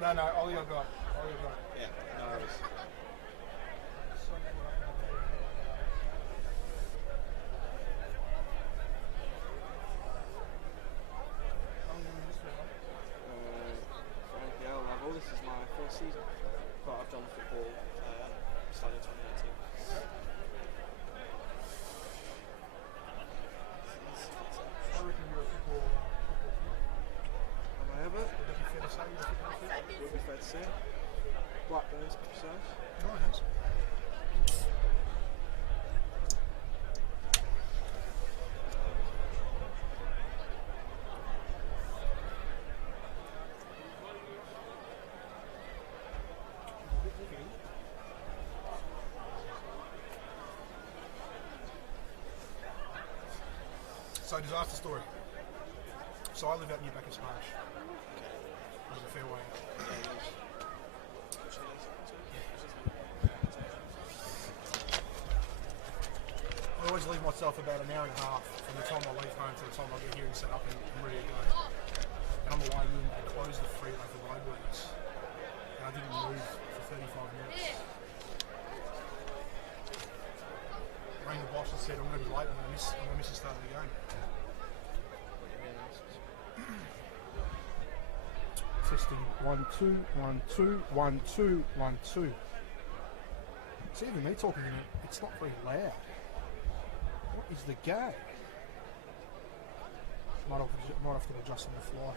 No, Ollie, I got. Yeah, no worries. For NPL level, this is my first season, but I've done football starting 2019. I reckon you're a football Am I ever? Would that be fair to say you're a football player? Would be fair to say. Blackburn, to be precise. No, it has. So, disaster story. So I live out near Bacchus Marsh. There's a fair way out. I always leave myself about an hour and a half from the time I leave home to the time I get here and set up and ready to go. And on the way in, they closed the freeway for roadworks. And I didn't move for 35 minutes. Rang the boss and said, I'm going to be late, I'm going to miss the start of the game. Testing 1 2 1 2 1 2 1 2. See, even me talking in it, it's not very loud. What is the gag? Might have to adjust on the fly.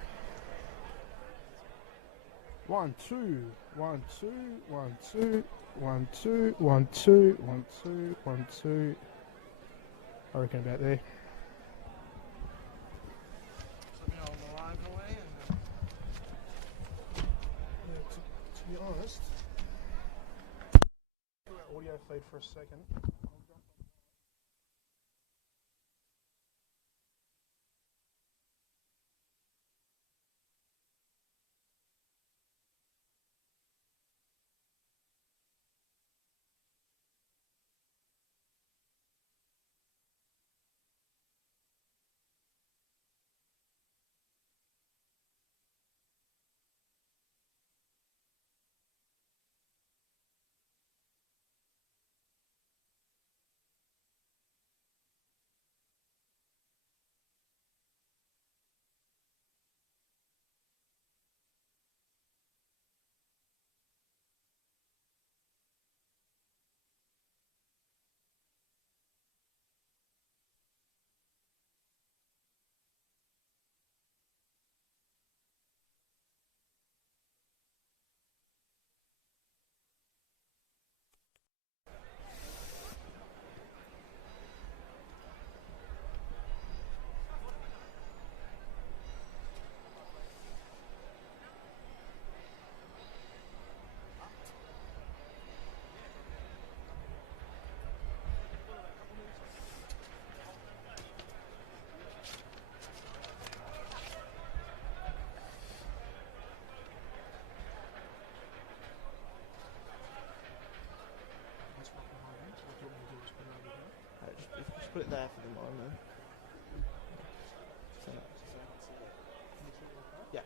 1 2 1 2 1 2 1 2 1 2 1 2 1 2. I reckon about there. To be honest, audio feed for a second. Just put it there for the moment. Yeah.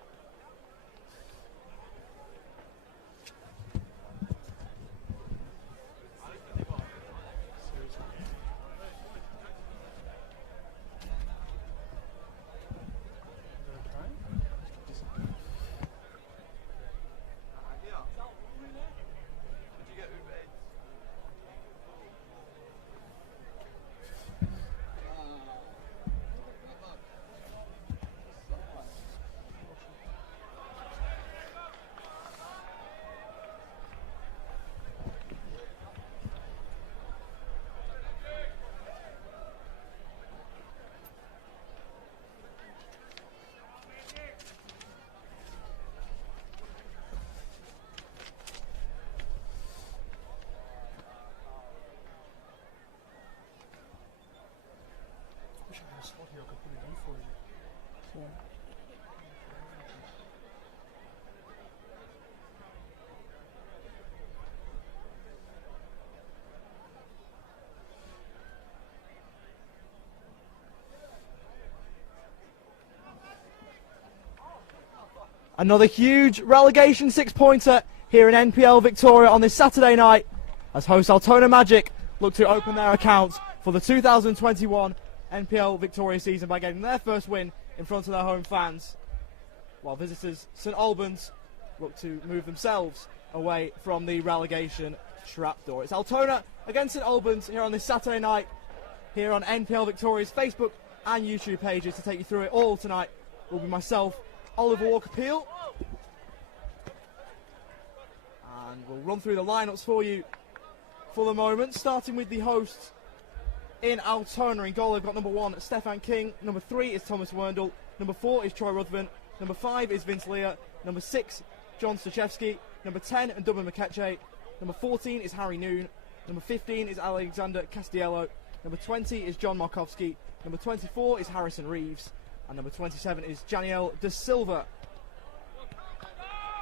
Spot here I could put it in for you. Yeah. Another huge relegation six-pointer here in NPL Victoria on this Saturday night as host Altona Magic look to open their accounts for the 2021 NPL Victoria season by getting their first win in front of their home fans, while visitors St Albans look to move themselves away from the relegation trapdoor. It's Altona against St Albans here on this Saturday night, here on NPL Victoria's Facebook and YouTube pages. To take you through it all tonight will be myself, Oliver Walker-Peel, and we'll run through the lineups for you for the moment, starting with the hosts in Altona. In goal they've got number 1 Stefan King, number 3 is Thomas Werndl, number 4 is Troy Ruthven, number 5 is Vince Lear, number 6 John Stachewski, number 10 and Dublin McKetche, number 14 is Harry Noon, number 15 is Alexander Castiello, number 20 is John Markowski, number 24 is Harrison Reeves, and number 27 is Janiel De Silva.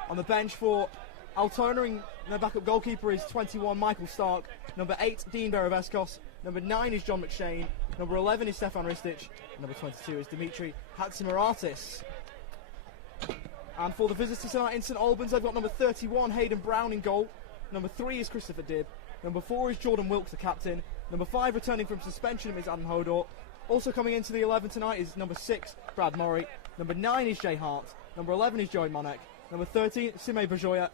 On the bench for Altona, and their backup goalkeeper is 21 Michael Stark, number 8 Dean Beraveskos, number 9 is John McShane, number 11 is Stefan Ristic, and number 22 is Dimitri Hatzimartis. And for the visitors tonight in St Albans, they've got number 31 Hayden Brown in goal, number 3 is Christopher Dibb, number 4 is Jordan Wilkes, the captain, number 5 returning from suspension is Adam Hodor. Also coming into the 11 tonight is number 6 Brad Murray, number 9 is Jay Hart, number 11 is Joey Monek, number 13 Sime Bajoya,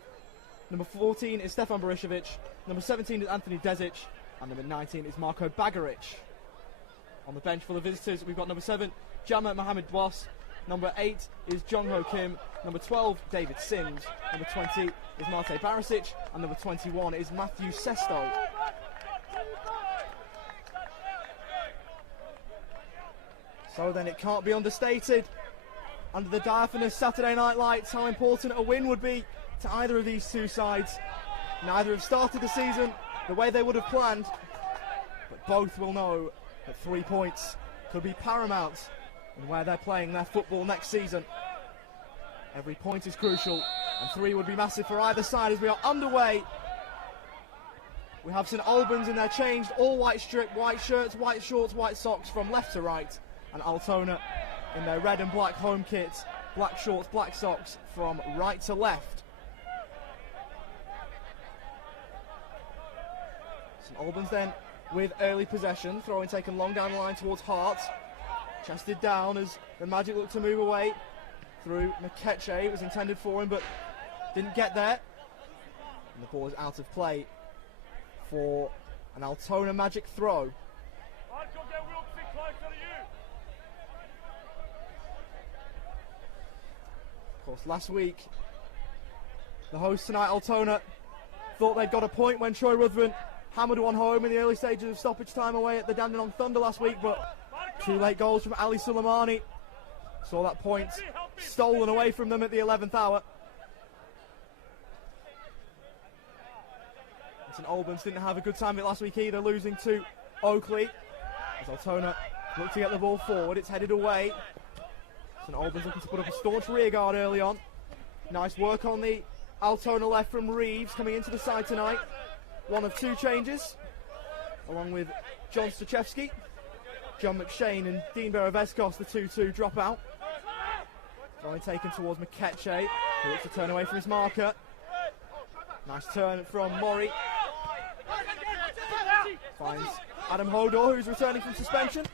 number 14 is Stefan Borishevic, number 17 is Anthony Desic, and number 19 is Marco Bagaric. On the bench for the visitors, we've got number 7 Jama Mohamed Boss, number 8 is Jong Ho Kim, number 12 David Sims, number 20 is Marte Barisic, and number 21 is Matthew Sesto. So then it can't be understated, under the diaphanous Saturday night lights, how important a win would be to either of these two sides. Neither have started the season the way they would have planned, but both will know that 3 points could be paramount in where they're playing their football next season. Every point is crucial, and 3 would be massive for either side as we are underway. We have St Albans in their changed all-white strip, white shirts, white shorts, white socks from left to right, and Altona in their red and black home kit, black shorts, black socks from right to left. St Albans then with early possession, throwing taken long down the line towards Hart, chested down as the Magic looked to move away through McKetche. It was intended for him but didn't get there, and the ball is out of play for an Altona Magic throw. Of course, last week the hosts tonight, Altona, thought they'd got a point when Troy Ruthven hammered one home in the early stages of stoppage time away at the Dandenong Thunder last week, but 2 late goals from Ali Suleimani saw that point stolen away from them at the 11th hour. St Albans didn't have a good time of it last week either, losing to Oakley. As Altona look to get the ball forward, it's headed away. St Albans looking to put up a staunch rearguard early on. Nice work on the Altona left from Reeves coming into the side tonight. 1 of 2 changes, along with John Stachewski. John McShane and Dean Beraveskos, the 2-2 drop out. Only taken towards McKetche, who looks to turn away from his marker. Nice turn from Murray. Finds Adam Hodor, who's returning from suspension.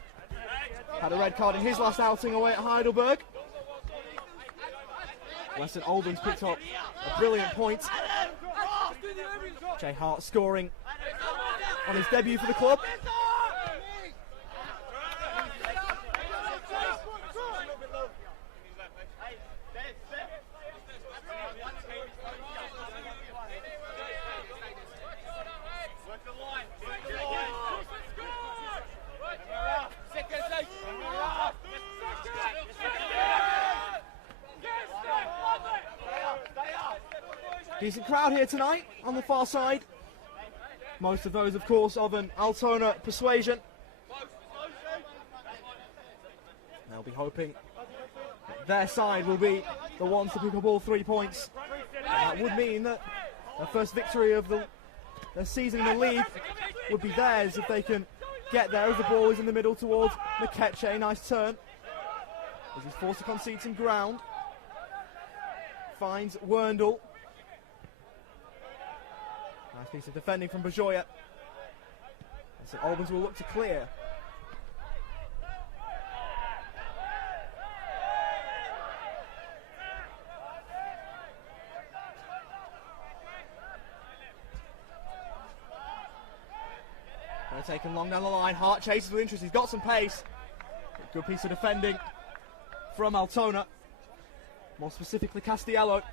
Had a red card in his last outing away at Heidelberg. Western Albans picked up a brilliant point. Jay Hart scoring on his debut for the club. Decent crowd here tonight on the far side. Most of those, of course, of an Altona persuasion. They'll be hoping that their side will be the ones to pick up all 3 points. And that would mean that the first victory of their season in the league would be theirs if they can get there, as the ball is in the middle towards McKetche. Nice turn as he's forced to concede some ground. finds Werndl. Nice piece of defending from Bajoya. And St Albans will look to clear. They're taken long down the line. Hart chases with interest. He's got some pace. Good piece of defending from Altona. More specifically Castiello.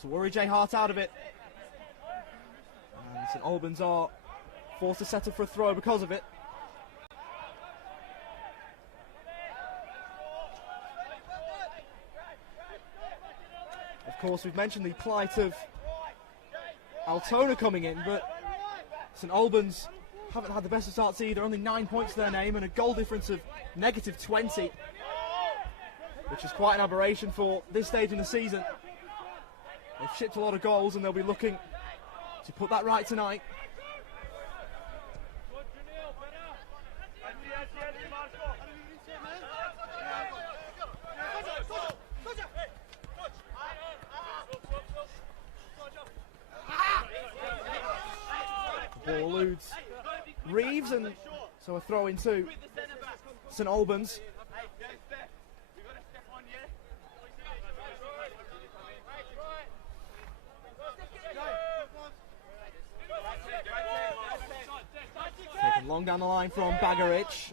To worry Jay Hart out of it. And St Albans are forced to settle for a throw because of it. Of course, we've mentioned the plight of Altona coming in, but St Albans haven't had the best of starts either. Only 9 points to their name and a goal difference of negative 20, which is quite an aberration for this stage in the season. They've shipped a lot of goals and they'll be looking to put that right tonight. The ball eludes Reeves, and so a throw into St Albans. Taken long down the line from Bagaric.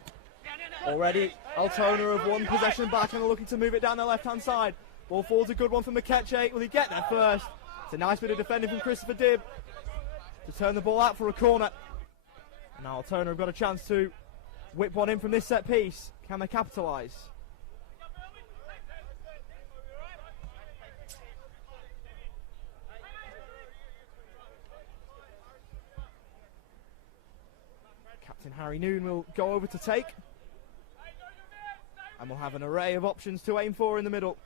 Already Altona have won possession back and are looking to move it down the left hand side. Ball falls, a good one from Mikeche. Will he get there first? It's a nice bit of defending from Christopher Dibb to turn the ball out for a corner. And now Altona have got a chance to whip one in from this set piece. Can they capitalise? Captain Harry Noon will go over to take. And we'll have an array of options to aim for in the middle.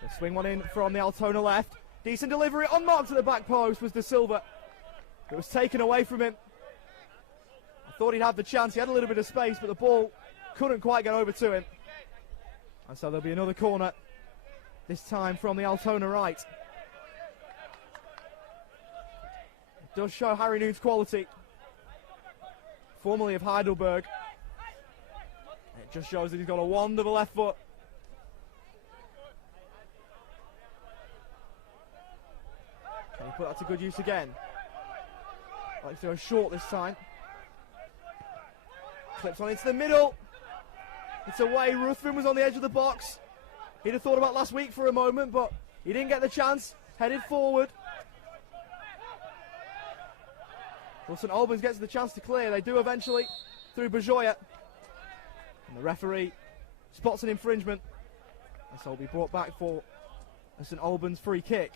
They'll swing one in from the Altona left. Decent delivery, unmarked at the back post was De Silva. It was taken away from him. I thought he'd have the chance, he had a little bit of space, but the ball couldn't quite get over to him. And so there'll be another corner, this time from the Altona right. It does show Harry Noon's quality, formerly of Heidelberg. It just shows that he's got a wand of a left foot. Can he put that to good use again? Like to go short this time. Clips on into the middle. It's away. Ruthven was on the edge of the box. He'd have thought about last week for a moment, but he didn't get the chance. Headed forward. Well, St Albans gets the chance to clear. They do eventually through Bajoya. And the referee spots an infringement. And so will be brought back for a St Albans free kick.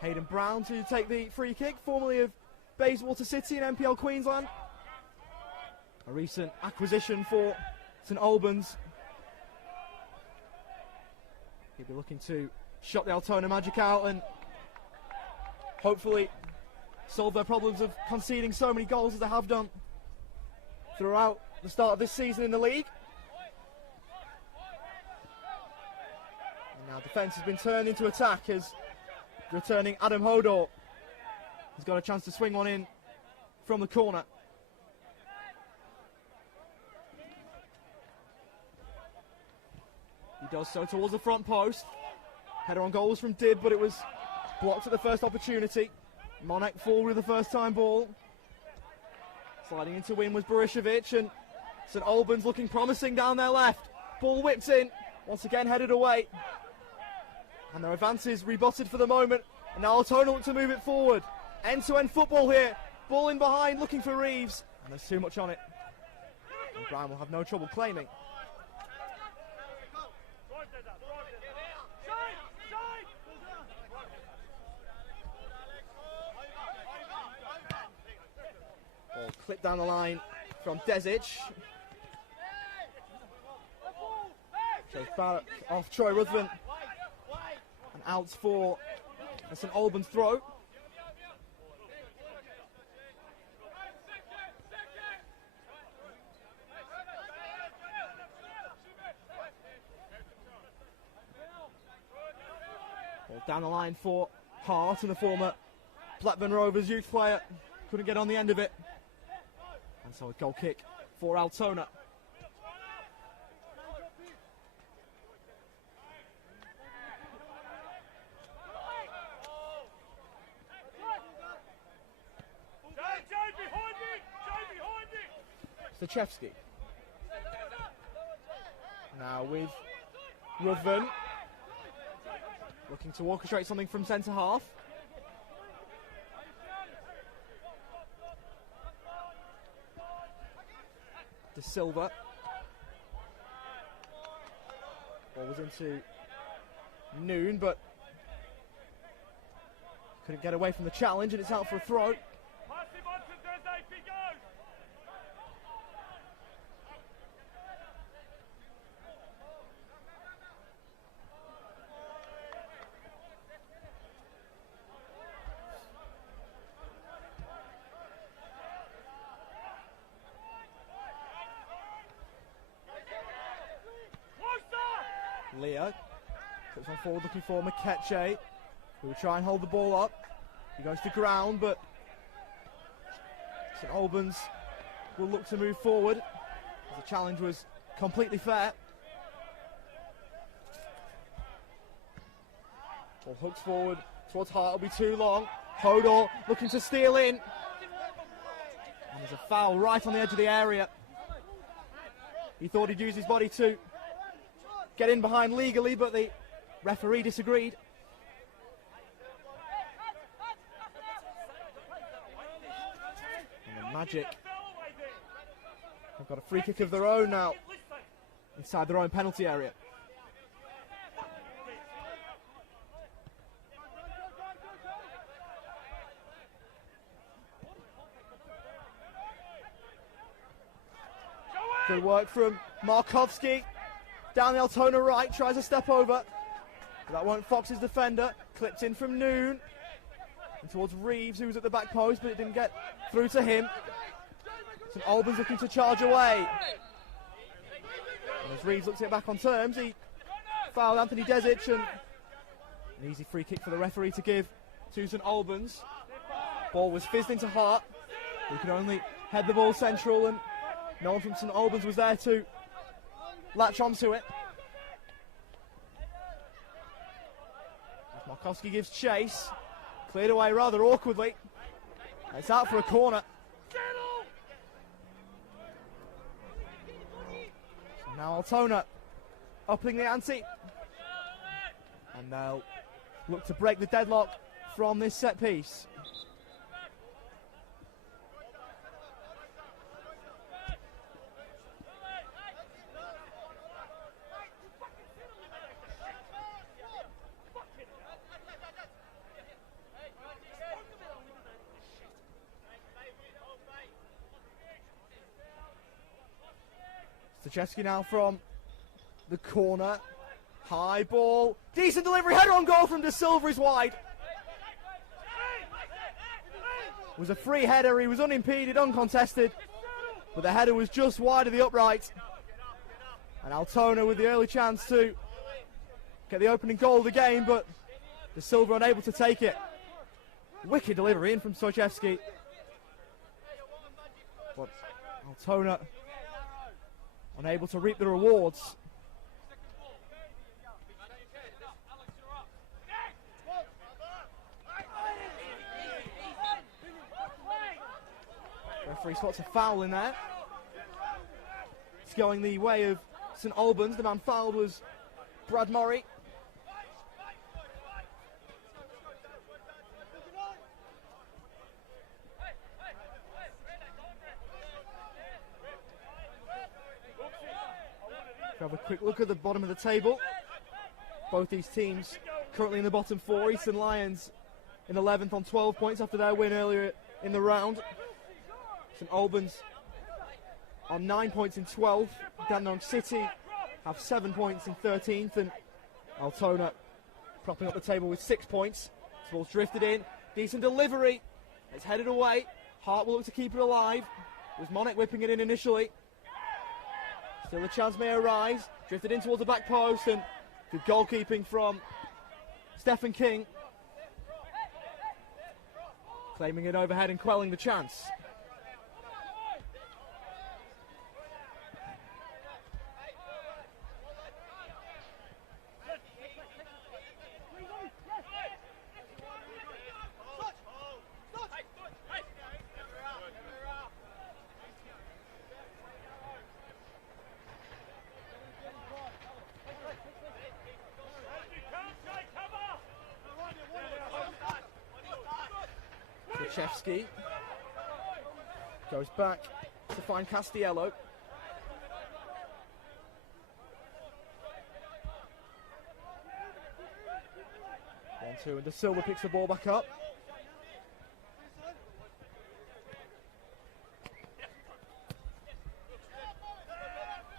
Hayden Brown to take the free kick, formerly of Bayswater City in NPL Queensland. A recent acquisition for St Albans. He'll be looking to shut the Altona Magic out and hopefully solve their problems of conceding so many goals as they have done throughout the start of this season in the league. And now defence has been turned into attack as returning Adam Hodor has got a chance to swing one in from the corner. He does so towards the front post. Header on goal was from Dibb, but it was blocked at the first opportunity. Monek forward with the first time ball. Sliding into win was Borishevic, and St Albans looking promising down their left. Ball whipped in, once again headed away. And their advance is rebutted for the moment. And now Altona look to move it forward. End-to-end football here. Ball in behind, looking for Reeves. And there's too much on it. And Brown will have no trouble claiming. Clip down the line from Desic. So back off Troy Ruthven. And out for St Albans throw. Ball down the line for Hart, and the former Blackburn Rovers youth player couldn't get on the end of it. And so a goal kick for Altona. Stachewski. Now with Ruthven. Looking to orchestrate something from centre half. De Silva. Ball was into Noon, but couldn't get away from the challenge, and it's out for a throw. Leah puts on forward looking for Mikeche, who will try and hold the ball up. He goes to ground, but St Albans will look to move forward, as the challenge was completely fair. Ball hooks forward towards Hart, it'll be too long. Hodor looking to steal in. And there's a foul right on the edge of the area. He thought he'd use his body to get in behind legally, but the referee disagreed. And the Magic have got a free kick of their own now, inside their own penalty area. Good work from Markovski. Down the Altona right, tries a step over. That won't fox his defender. Clipped in from Noon. And towards Reeves, who was at the back post, but it didn't get through to him. St Albans looking to charge away. And as Reeves looks to get back on terms, he fouled Anthony Desic, and an easy free kick for the referee to give to St Albans. Ball was fizzed into Hart, who could only head the ball central, and no one from St Albans was there to latch onto it. Markowski gives chase. Cleared away rather awkwardly. It's out for a corner. So now Altona upping the ante. And they'll look to break the deadlock from this set piece. Stachewski now from the corner. High ball. Decent delivery. Header on goal from De Silva is wide. It was a free header. He was unimpeded, uncontested. But the header was just wide of the upright. And Altona with the early chance to get the opening goal of the game, but De Silva unable to take it. Wicked delivery in from Stachewski. But Altona unable to reap the rewards. Referee spots a foul in there. It's going the way of St Albans. The man fouled was Brad Murray. Have a quick look at the bottom of the table. Both these teams currently in the bottom four. Eastern Lions in 11th on 12 points after their win earlier in the round. St Albans on 9 points in 12th. Dandenong City have 7 points in 13th, and Altona propping up the table with 6 points. This ball's drifted in. Decent delivery. It's headed away. Hart will look to keep it alive. It was Monek whipping it in initially. Still a chance may arise. Drifted in towards the back post, and good goalkeeping from Stephen King. Claiming it overhead and quelling the chance. Chevsky goes back to find Castiello. 1-2, and De Silva picks the ball back up.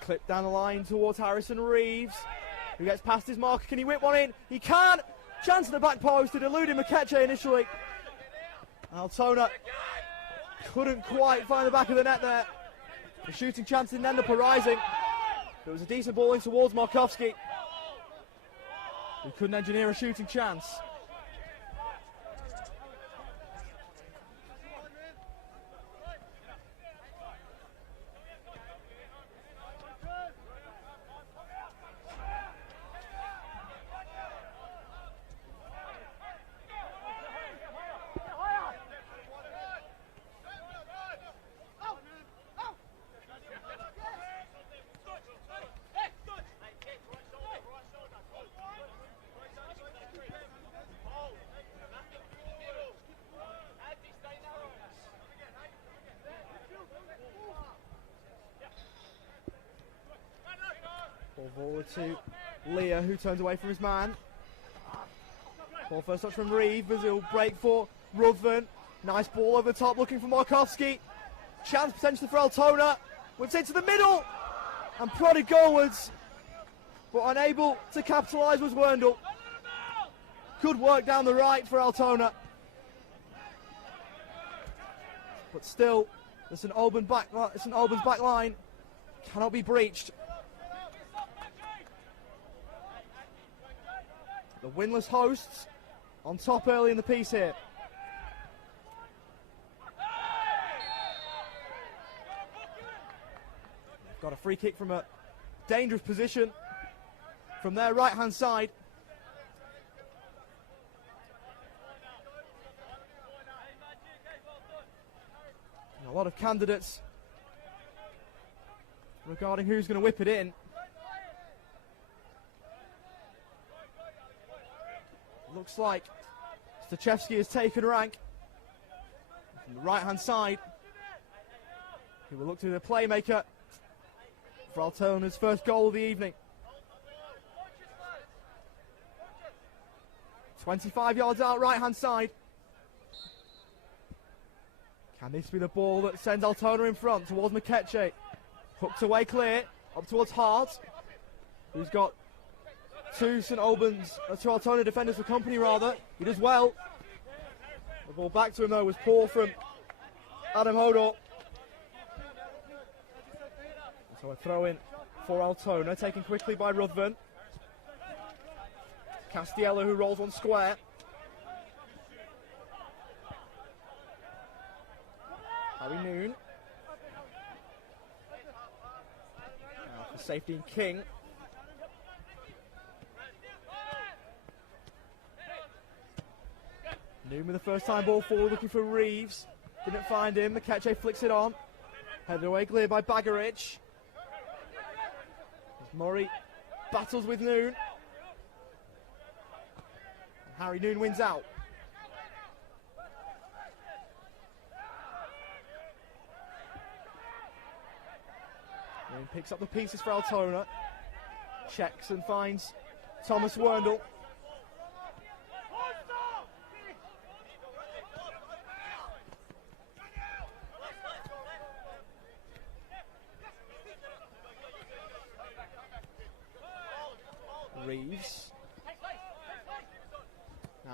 Clip down the line towards Harrison Reeves, who gets past his marker. Can he whip one in? He can! Chance at the back post, it eluded Mikeche initially. Altona couldn't quite find the back of the net there. The shooting chance didn't end up arising. It was a decent ball in towards Markovski. He couldn't engineer a shooting chance. Ball forward to Leah, who turns away from his man. Ball first touch from Reeve, as he'll break for Ruthven. Nice ball over the top, looking for Markovski. Chance potentially for Altona. Whips into the middle and prodded goalwards, but unable to capitalise was Werndl. Good work down the right for Altona, but still the St Albans back line cannot be breached. The winless hosts on top early in the piece here. Got a free kick from a dangerous position from their right hand side. And a lot of candidates regarding who's going to whip it in. Looks like Stachevsky has taken rank from the right hand side. He will look to the playmaker for Altona's first goal of the evening. 25 yards out, right hand side. Can this be the ball that sends Altona in front towards Mikeche? Hooked away clear, up towards Hart, who's got two Altona defenders for company rather. He does well. The ball back to him though was poor from Adam Hodor. So a throw in for Altona, taken quickly by Ruthven. Castiello, who rolls on square. Harry Noon. Now for safety and King. Noon with the first time ball forward, looking for Reeves. Didn't find him. Mikeche flicks it on. Headed away clear by Bagaric. As Murray battles with Noon. And Harry Noon wins out. Noon picks up the pieces for Altona. Checks and finds Thomas Werndl.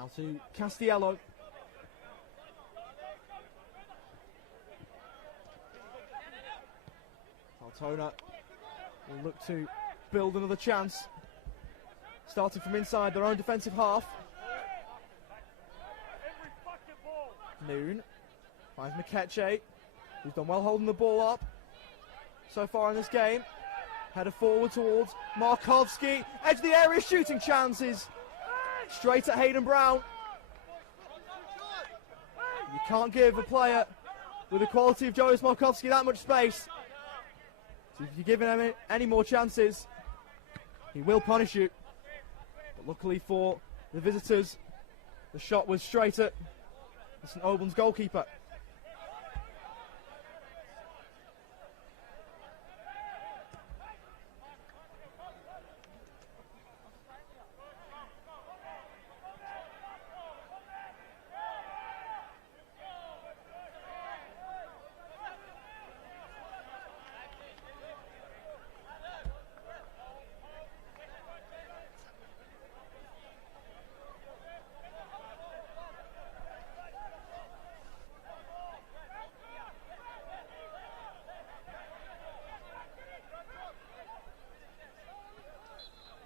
Now to Castiello. Altona will look to build another chance. Starting from inside their own defensive half. Noon finds Mikeche, who's done well holding the ball up so far in this game. Header forward towards Markovski. Edge of the area, shooting chances. Straight at Hayden Brown. You can't give a player with the quality of Jonas Markovski that much space. So if you give him any more chances, he will punish you. But luckily for the visitors, the shot was straight at the St Albans goalkeeper.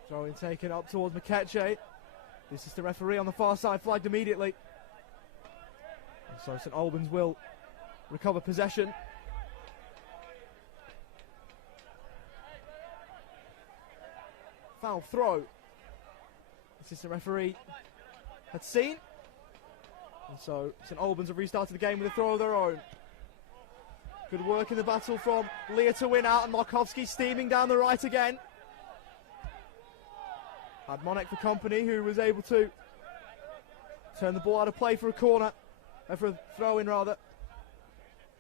Throw in taken up towards Mikeche. The assistant referee on the far side flagged immediately. And so St Albans will recover possession. Foul throw. The assistant referee had seen. And so St Albans have restarted the game with a throw of their own. Good work in the battle from Leah to win out, and Markovski steaming down the right again. Had Monek for company, who was able to turn the ball out of play for a corner, for a throw-in rather.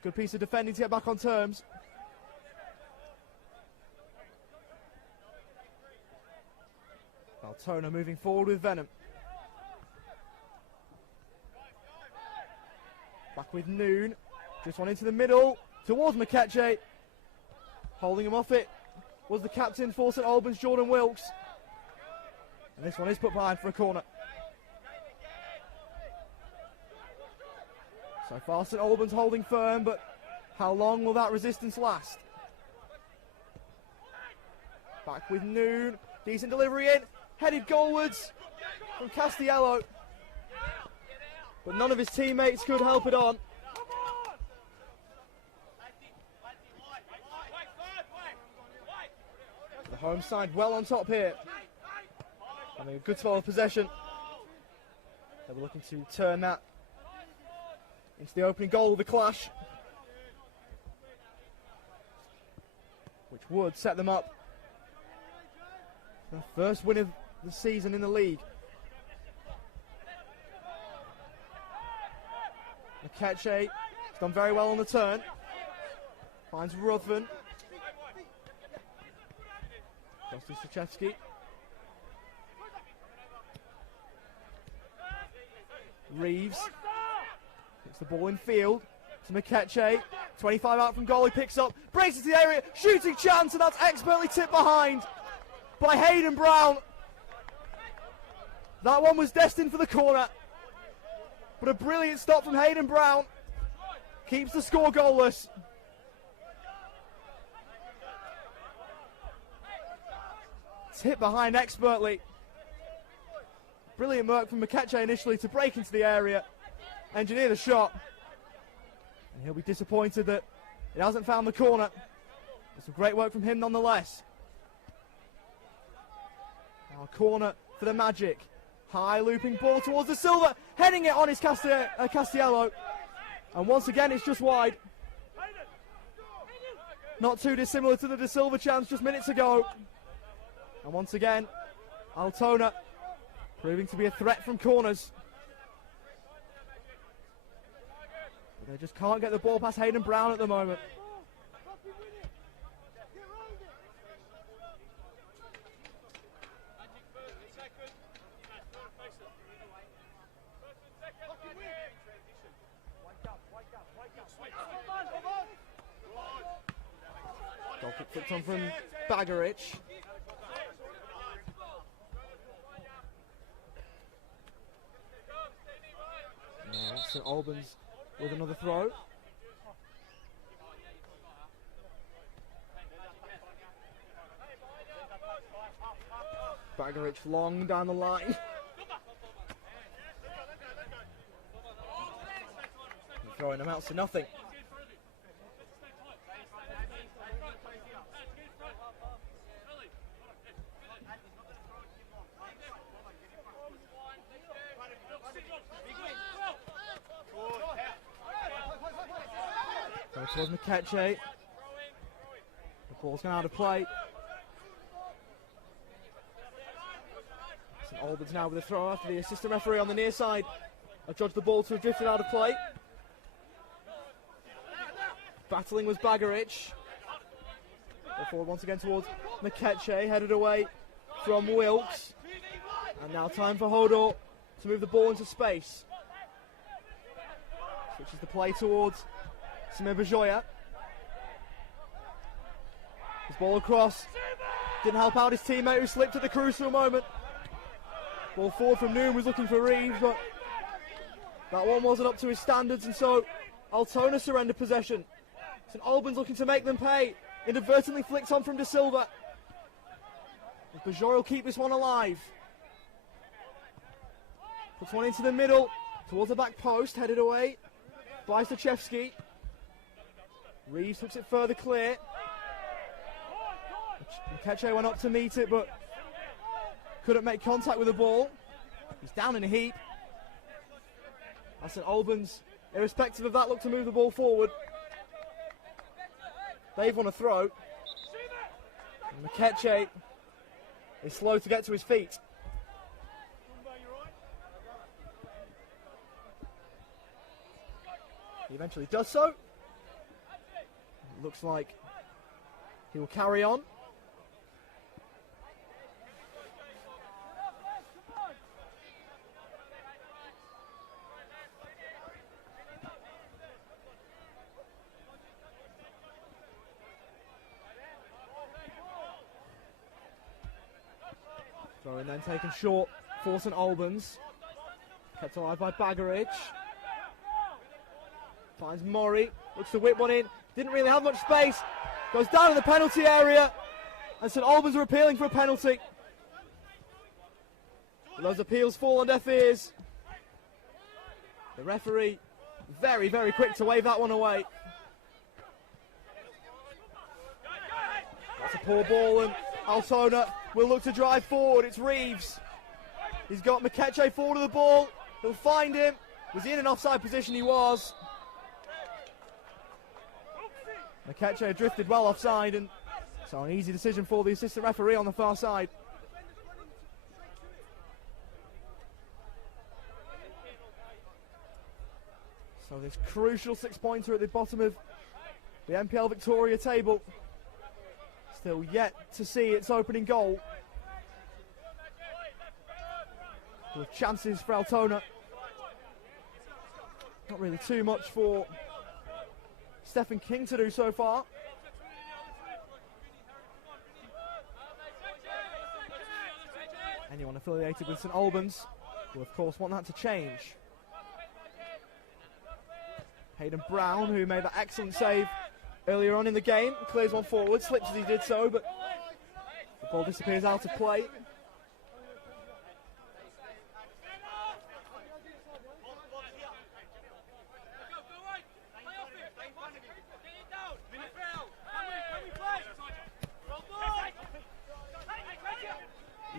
Good piece of defending to get back on terms. Altona moving forward with Venom. Back with Noon. Just one into the middle, towards Mikeche. Holding him off it was the captain for St Albans, Jordan Wilkes. And this one is put behind for a corner. So far St Albans holding firm, but how long will that resistance last? Back with Noon. Decent delivery in. Headed goalwards from Castiello. But none of his teammates could help it on. The home side well on top here. Having a good spell of possession. They were looking to turn that into the opening goal of the clash, which would set them up for the first win of the season in the league. Mikeche has done very well on the turn. Finds Ruthven. Kostiuszewski. Reeves gets the ball in field to Mikeche. 25 out from goal, he picks up, breaks into the area, shooting chance, and that's expertly tipped behind by Hayden Brown. That one was destined for the corner, but a brilliant stop from Hayden Brown keeps the score goalless. It's hit behind expertly. Brilliant work from Mikeche initially to break into the area, engineer the shot. And he'll be disappointed that it hasn't found the corner. But some great work from him nonetheless. Now a corner for the Magic. High looping ball towards the Silva. Heading it on is Castiello. And once again it's just wide. Not too dissimilar to the De Silva chance just minutes ago. And once again, Altona proving to be a threat from corners. But they just can't get the ball past Hayden Brown at the moment. Goal kick flipped on from Bagaric. St Albans with another throw. Baggerich long down the line. Throwing amounts to nothing. Goes towards McKetchay. The ball's gone out of play. St Albans now with a throw after the assistant referee on the near side adjudged the ball to have drifted out of play. Battling was Baggerich. Go forward once again towards McKetchay, headed away from Wilkes. And now time for Hodor to move the ball into space. Switches the play towards Samir Bajoya. His ball across. Didn't help out his teammate who slipped at the crucial moment. Ball forward from Noon was looking for Reeves, but that one wasn't up to his standards, and so Altona surrendered possession. St Albans looking to make them pay. Inadvertently flicked on from De Silva. Bajoya will keep this one alive. Puts one into the middle, towards the back post, headed away by Stachevski. Reeves hooks it further clear. McKetchay went up to meet it, but couldn't make contact with the ball. He's down in a heap. As St Albans, irrespective of that, look to move the ball forward. They've won a throw. And McKetchay is slow to get to his feet. He eventually does so. Looks like he will carry on. Throwing then taken short for St Albans. Kept alive by Baggerich. Finds Murray, looks to whip one in. Didn't really have much space. Goes down in the penalty area. And St Albans are appealing for a penalty. Those appeals fall on deaf ears. The referee very, very quick to wave that one away. That's a poor ball, and Altona will look to drive forward. It's Reeves. He's got McKetchay forward of the ball. He'll find him. Was he in an offside position? He was. McKetchay drifted well offside, and so an easy decision for the assistant referee on the far side. So this crucial 6-pointer at the bottom of the NPL Victoria table. Still yet to see its opening goal. With chances for Altona. Not really too much for Stephen King to do so far. Anyone affiliated with St Albans will of course want that to change. Hayden Brown, who made that excellent save earlier on in the game, clears one forward, slips as he did so, but the ball disappears out of play.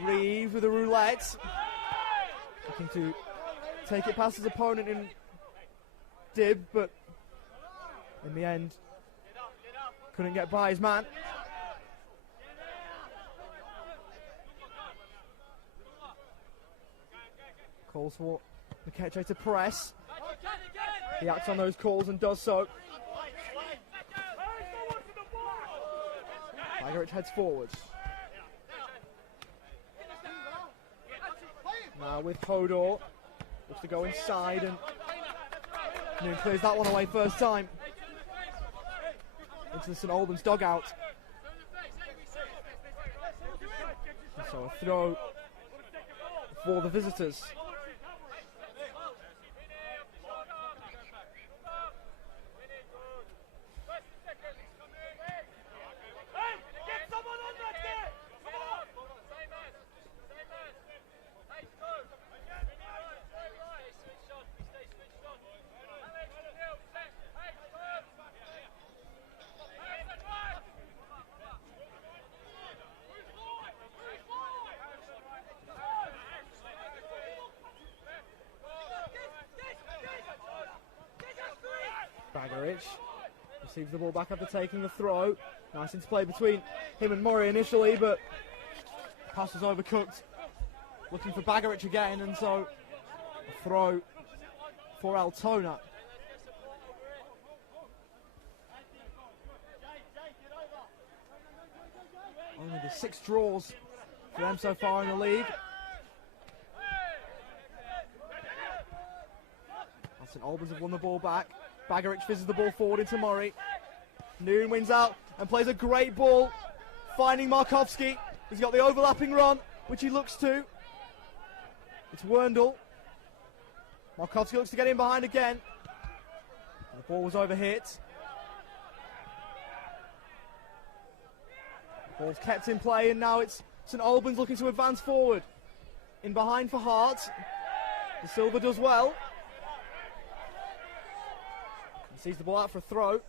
Reeves with a roulette, looking to take it past his opponent in Dib, but in the end couldn't get by his man. Calls for McKetchay to press. He acts on those calls and does so. Baggerich heads forward. Now with Hodor, looks to go inside, and Noon clears that one away first time. Into the St Albans dugout. And so a throw for the visitors. Bagaric receives the ball back after taking the throw. Nice interplay between him and Murray initially, but pass was overcooked. Looking for Bagaric again, and so a throw for Altona. Only the 6 draws for them so far in the league. St Albans have won the ball back. Bagaric fizzes the ball forward into Murray. Noon wins out and plays a great ball, finding Markovski. He's got the overlapping run, which he looks to. It's Werndl. Markovski looks to get in behind again. And the ball was overhit. Ball's kept in play, and now it's St Albans looking to advance forward. In behind for Hart. De Silva does well. He sees the ball out for a throw.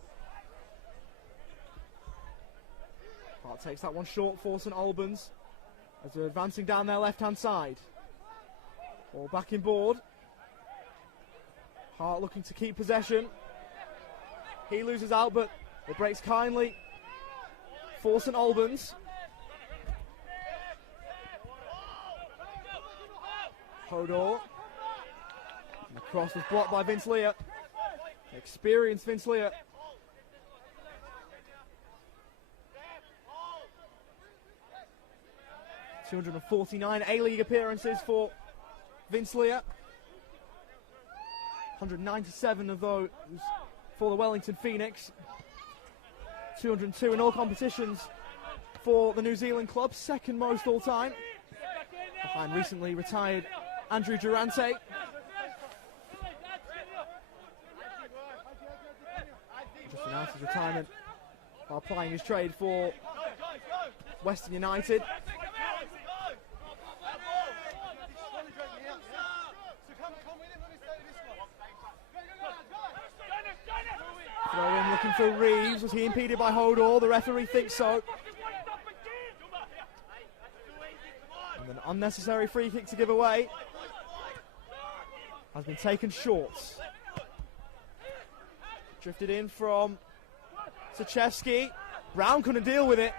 Hart takes that one short for St Albans as they're advancing down their left-hand side. Ball back in board. Hart looking to keep possession. He loses out, but it breaks kindly for St Albans. Hodor. And the cross was blocked by Vince Lear. Experienced Vince Lear. ...249 A-League appearances for Vince Lear. 197 of those for the Wellington Phoenix. 202 in all competitions for the New Zealand club, second most all time. Behind recently retired Andrew Durante. Just announced his retirement while plying his trade for Western United. Throw in looking for Reeves. Was he impeded by Hodor? The referee thinks so. And an unnecessary free kick to give away has been taken short. Drifted in from Sochevsky. Brown couldn't deal with it.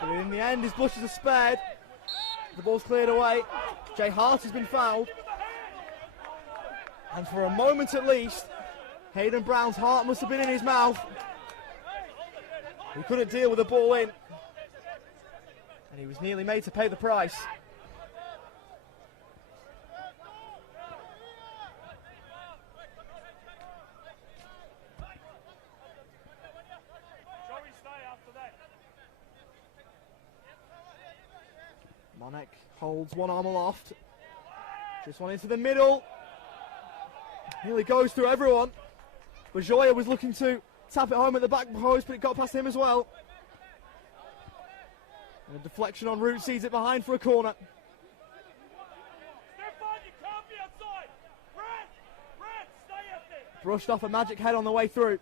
But in the end, his blushes are spared. The ball's cleared away. Jay Hart has been fouled. And for a moment at least, Hayden Brown's heart must have been in his mouth. He couldn't deal with the ball in. And he was nearly made to pay the price. Monek holds one arm aloft. Just one into the middle. Nearly goes through everyone. Bajoya was looking to tap it home at the back post, but it got past him as well. And a deflection on route sees it behind for a corner. Brushed off a magic head on the way through.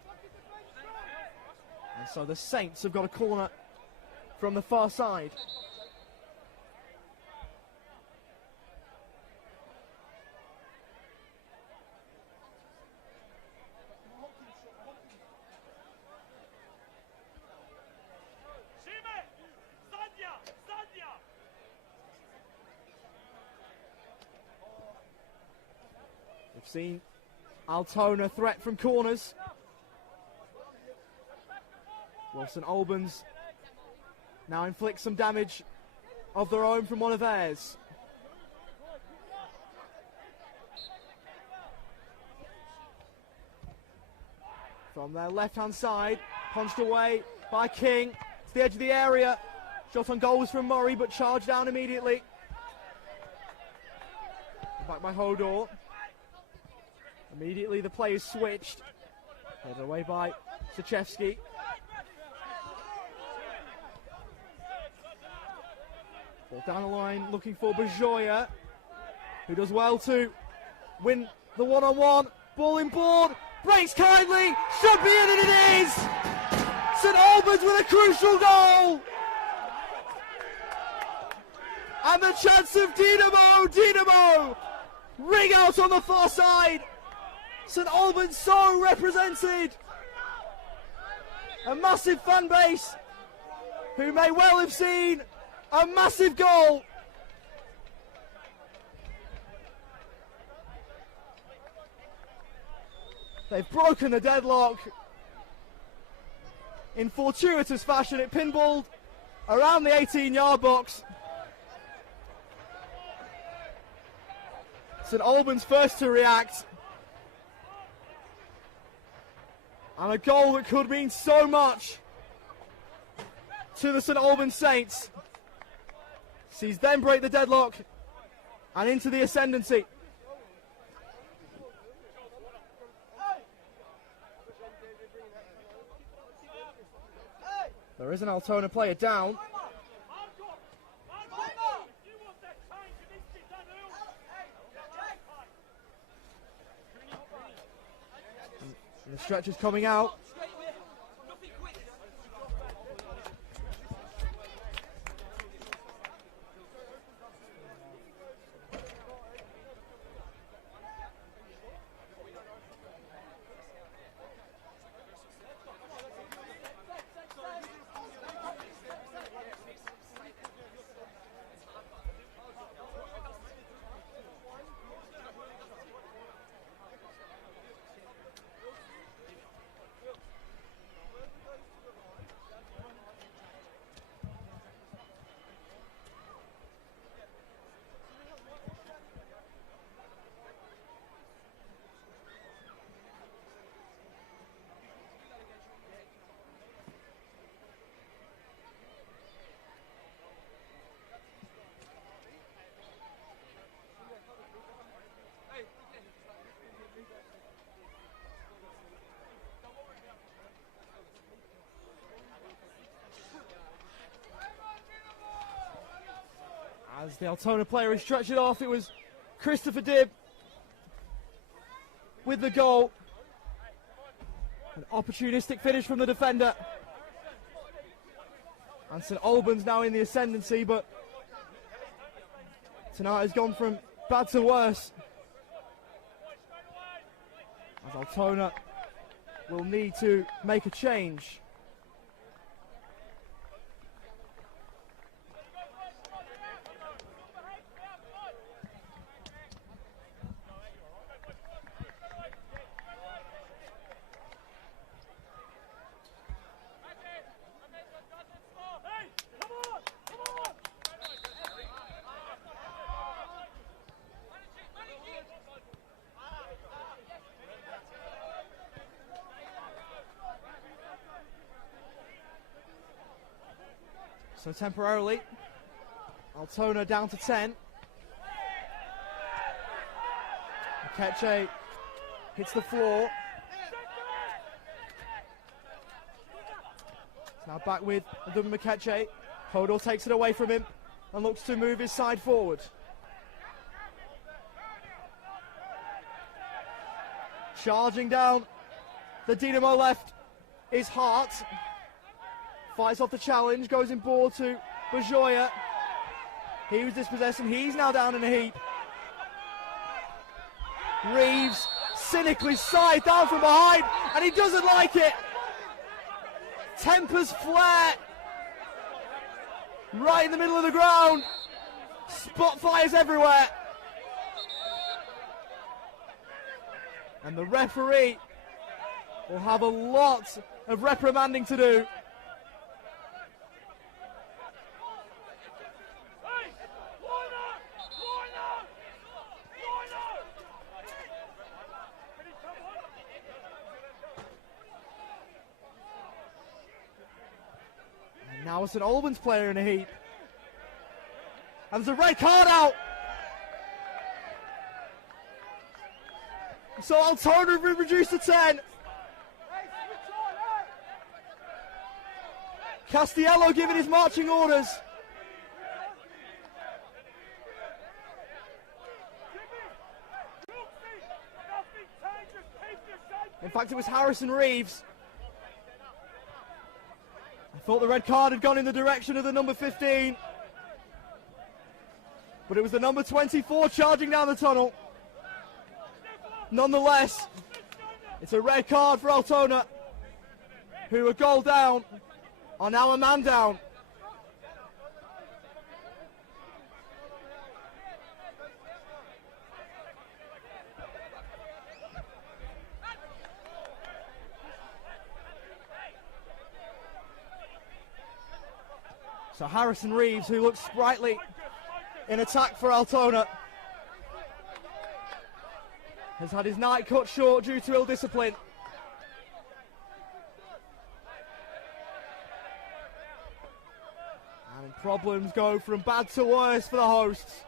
And so the Saints have got a corner from the far side. We've seen Altona threat from corners. Well, St Albans now inflict some damage of their own from one of theirs. From their left-hand side, punched away by King. To the edge of the area. Shot on goal was from Murray, but charged down immediately. Back by Hodor. Immediately the play is switched. Headed away by Sochevsky. Ball down the line looking for Bajoya, who does well to win the one-on-one. Ball in board. Breaks kindly. Should be in, and it is! St Albans with a crucial goal! And the chance of Dynamo ring out on the far side. St Albans so represented. A massive fan base who may well have seen a massive goal. They've broken the deadlock in fortuitous fashion. It pinballed around the 18-yard box. St Albans first to react. And a goal that could mean so much to the St Albans Saints. Sees them break the deadlock and into the ascendancy. There is an Altona player down. And the stretcher's coming out. As the Altona player is stretched it off, it was Christopher Dibb with the goal. An opportunistic finish from the defender. And St Albans now in the ascendancy, but tonight has gone from bad to worse. As Altona will need to make a change. So temporarily, Altona down to 10. Mikeche hits the floor. It's now back with Mikeche. Hodor takes it away from him and looks to move his side forward. Charging down the Dynamo left is Hart. Fights off the challenge, goes in ball to Bajoya. He was dispossessed and he's now down in a heap. Reeves cynically side down from behind and he doesn't like it. Tempers flare right in the middle of the ground. Spot fires everywhere. And the referee will have a lot of reprimanding to do. Now it's an Albans player in a heap. And there's a red card out. So Altona have been reduced to 10. Castiello giving his marching orders. In fact, it was Harrison Reeves. I thought the red card had gone in the direction of the number 15. But it was the number 24 charging down the tunnel. Nonetheless, It's a red card for Altona, who are goal down, are now a man down. So Harrison Reeves, who looks sprightly in attack for Altona, has had his night cut short due to ill discipline. And problems go from bad to worse for the hosts.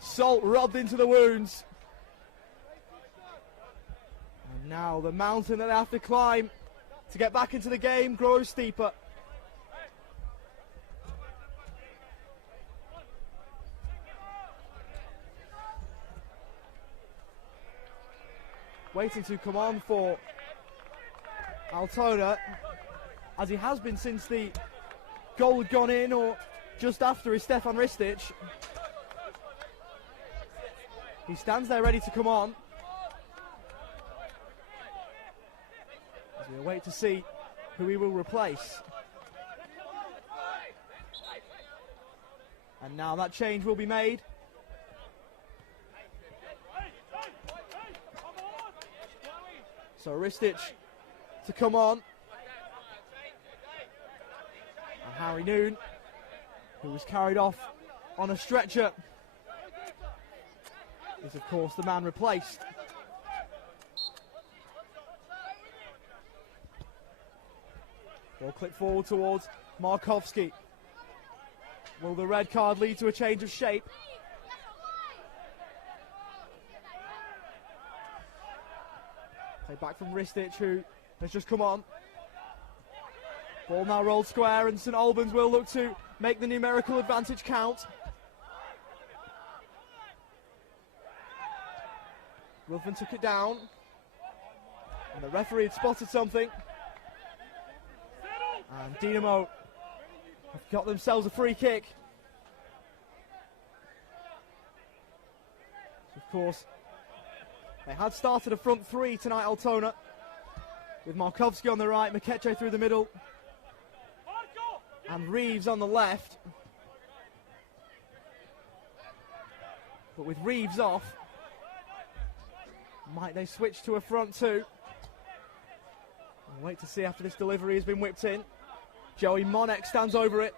Salt rubbed into the wounds. And now the mountain that they have to climb to get back into the game grows steeper. Waiting to come on for Altona, as he has been since the goal had gone in, or just after, is Stefan Ristic. He stands there ready to come on, as we wait to see who he will replace. And now that change will be made. So Ristic to come on. And Harry Noon, who was carried off on a stretcher, is of course the man replaced. Ball clip forward towards Markovski. Will the red card lead to a change of shape? Play back from Ristic, who has just come on. Ball now rolled square, and St Albans will look to make the numerical advantage count. Ruffin took it down, and the referee had spotted something. And Dinamo have got themselves a free kick. Of course, they had started a front three tonight, Altona, with Markovski on the right, Mikeche through the middle, and Reeves on the left. But with Reeves off, might they switch to a front two? We'll wait to see after this delivery has been whipped in. Joey Monek stands over it.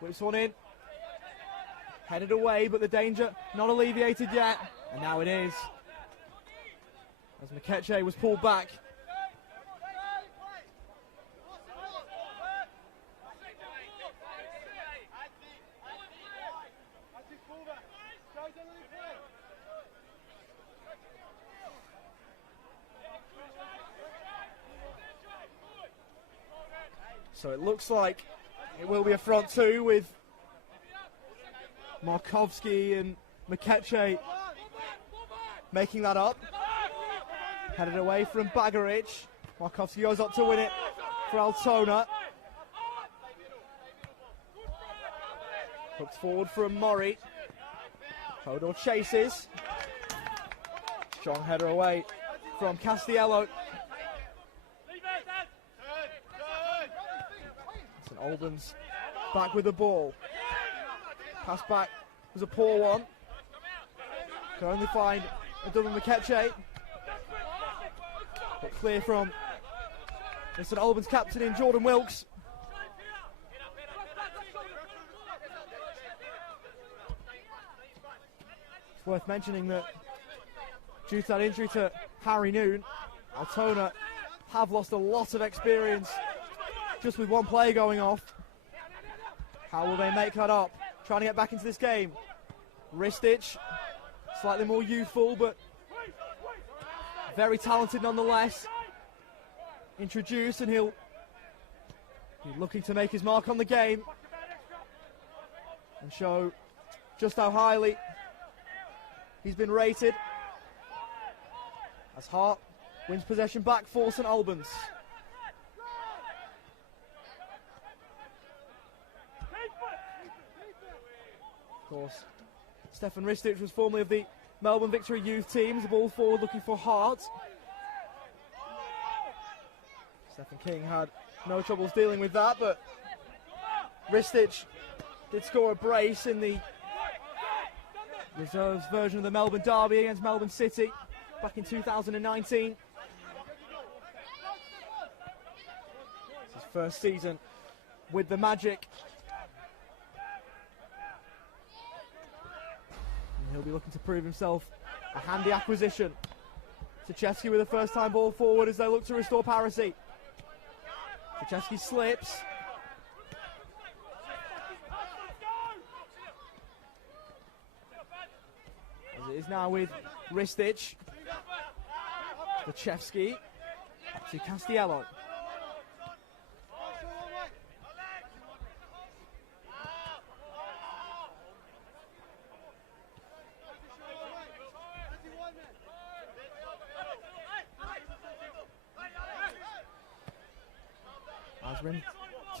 Whips one in. Headed away, but the danger not alleviated yet. And now it is. As Mikeche was pulled back. So it looks like it will be a front two with Markovski and Mikeche making that up. Headed away from Bagaric. Markovski goes up to win it for Altona. Hooked forward from Murray. Hodor chases. Strong header away from Castiello. St Albans back with the ball. Pass back was a poor one. Can only find a double Mikeche. But clear from the St Albans captain in Jordan Wilkes. It's worth mentioning that due to that injury to Harry Noon, Altona have lost a lot of experience just with one player going off. How will they make that up? Trying to get back into this game. Ristic, slightly more youthful, but very talented nonetheless. Introduced, and he'll be looking to make his mark on the game and show just how highly he's been rated. As Hart wins possession back for St Albans. Of course, Stefan Ristic was formerly of the Melbourne Victory youth teams. The ball forward looking for Hart. Stephen King had no troubles dealing with that, but Ristich did score a brace in the reserves version of the Melbourne Derby against Melbourne City back in 2019. It's his first season with the Magic. And he'll be looking to prove himself a handy acquisition. Tchaikovsky with a first-time ball forward as they look to restore parity. Tchaikovsky slips. As it is now with Ristich. Tchaikovsky up to Castiello. As we're into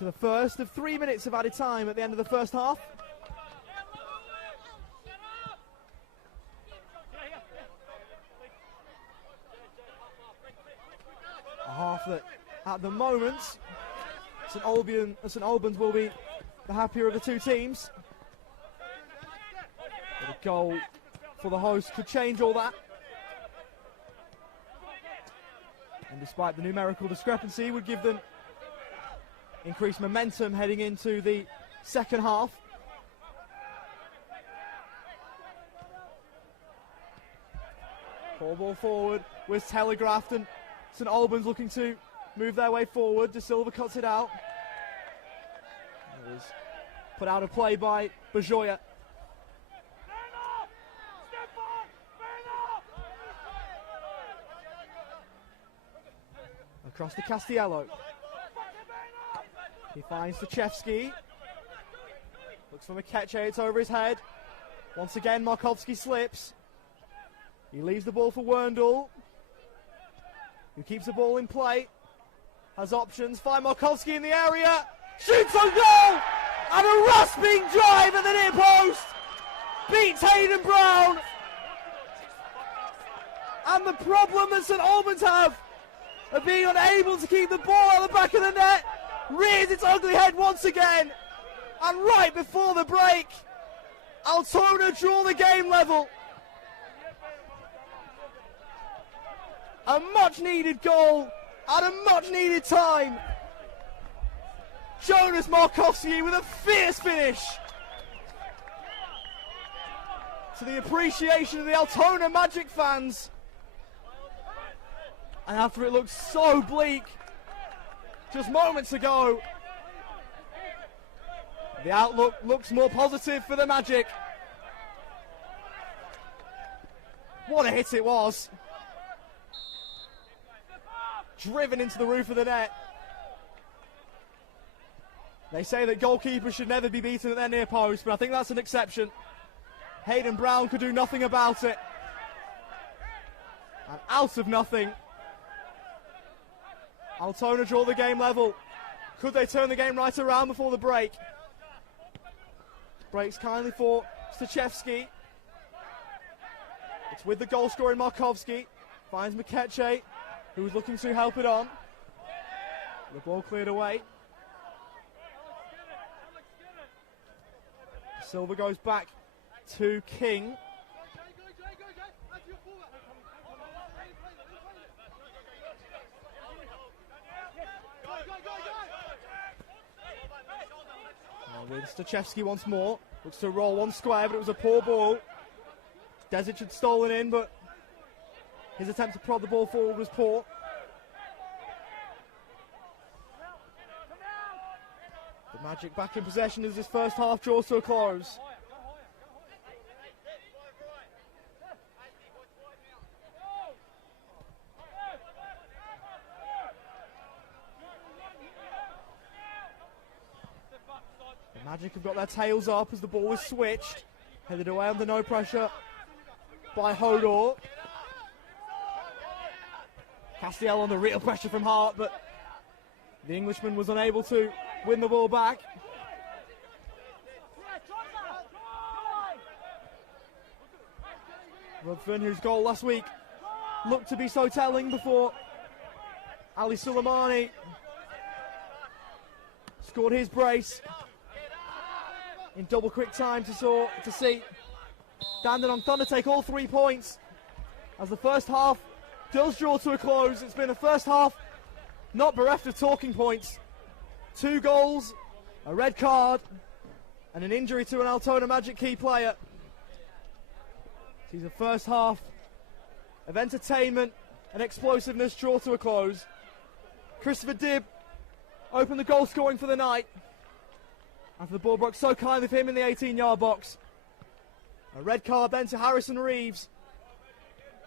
the first of 3 minutes of added time at the end of the first half. A half that, at the moment, St Albans will be the happier of the two teams. But a goal for the host could change all that. And despite the numerical discrepancy, would give them increased momentum heading into the second half. Ball forward was telegraphed, and St Albans looking to move their way forward. De Silva cuts it out. It was put out of play by Bajoya. Across to Castiello. He finds Tchaikovsky. Looks for Mikeche, it's over his head. Once again, Markovsky slips. He leaves the ball for Werndl, who keeps the ball in play. Has options, find Markovsky in the area. Shoots on goal! And a rasping drive at the near post! Beats Hayden Brown! And the problem that St Albans have of being unable to keep the ball out the back of the net rears its ugly head once again, and right before the break, Altona draw the game level. A much needed goal at a much needed time. Jonas Markovsky with a fierce finish, to the appreciation of the Altona Magic fans. And after it looked so bleak just moments ago, the outlook looks more positive for the Magic. What a hit it was. Driven into the roof of the net. They say that goalkeepers should never be beaten at their near post, but I think that's an exception. Hayden Brown could do nothing about it. And out of nothing, Altona draw the game level. Could they turn the game right around before the break? Breaks kindly for Tchaikovsky. It's with the goal scorer Markovsky. Finds Mikeche, who was looking to help it on. The ball cleared away. Silva goes back to King. With Tchaikovsky once more. Looks to roll one square, but it was a poor ball. Desic had stolen in, but his attempt to prod the ball forward was poor. The Magic back in possession as this first half draws to a close. Magic have got their tails up as the ball was switched. Headed away under no pressure by Hodor. Castiel under real pressure from Hart, but the Englishman was unable to win the ball back. Rugfin, whose goal last week looked to be so telling before Ali Suleimani scored his brace in double quick time to see Dandenong Thunder take all 3 points as the first half does draw to a close. It's been a first half not bereft of talking points. 2 goals, a red card, and an injury to an Altona Magic key player. Sees the first half of entertainment and explosiveness draw to a close. Christopher Dibb opened the goal scoring for the night after the ball broke so kind of him in the 18-yard box. A red card then to Harrison Reeves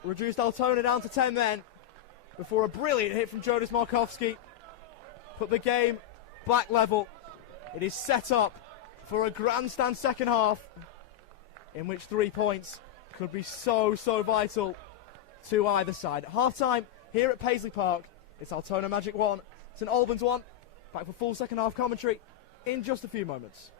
reduced Altona down to 10 men before a brilliant hit from Jonas Markowski put the game back level. It is set up for a grandstand second half in which 3 points could be so vital to either side. At half-time here at Paisley Park, it's Altona Magic 1, St Albans 1. Back for full second half commentary in just a few moments.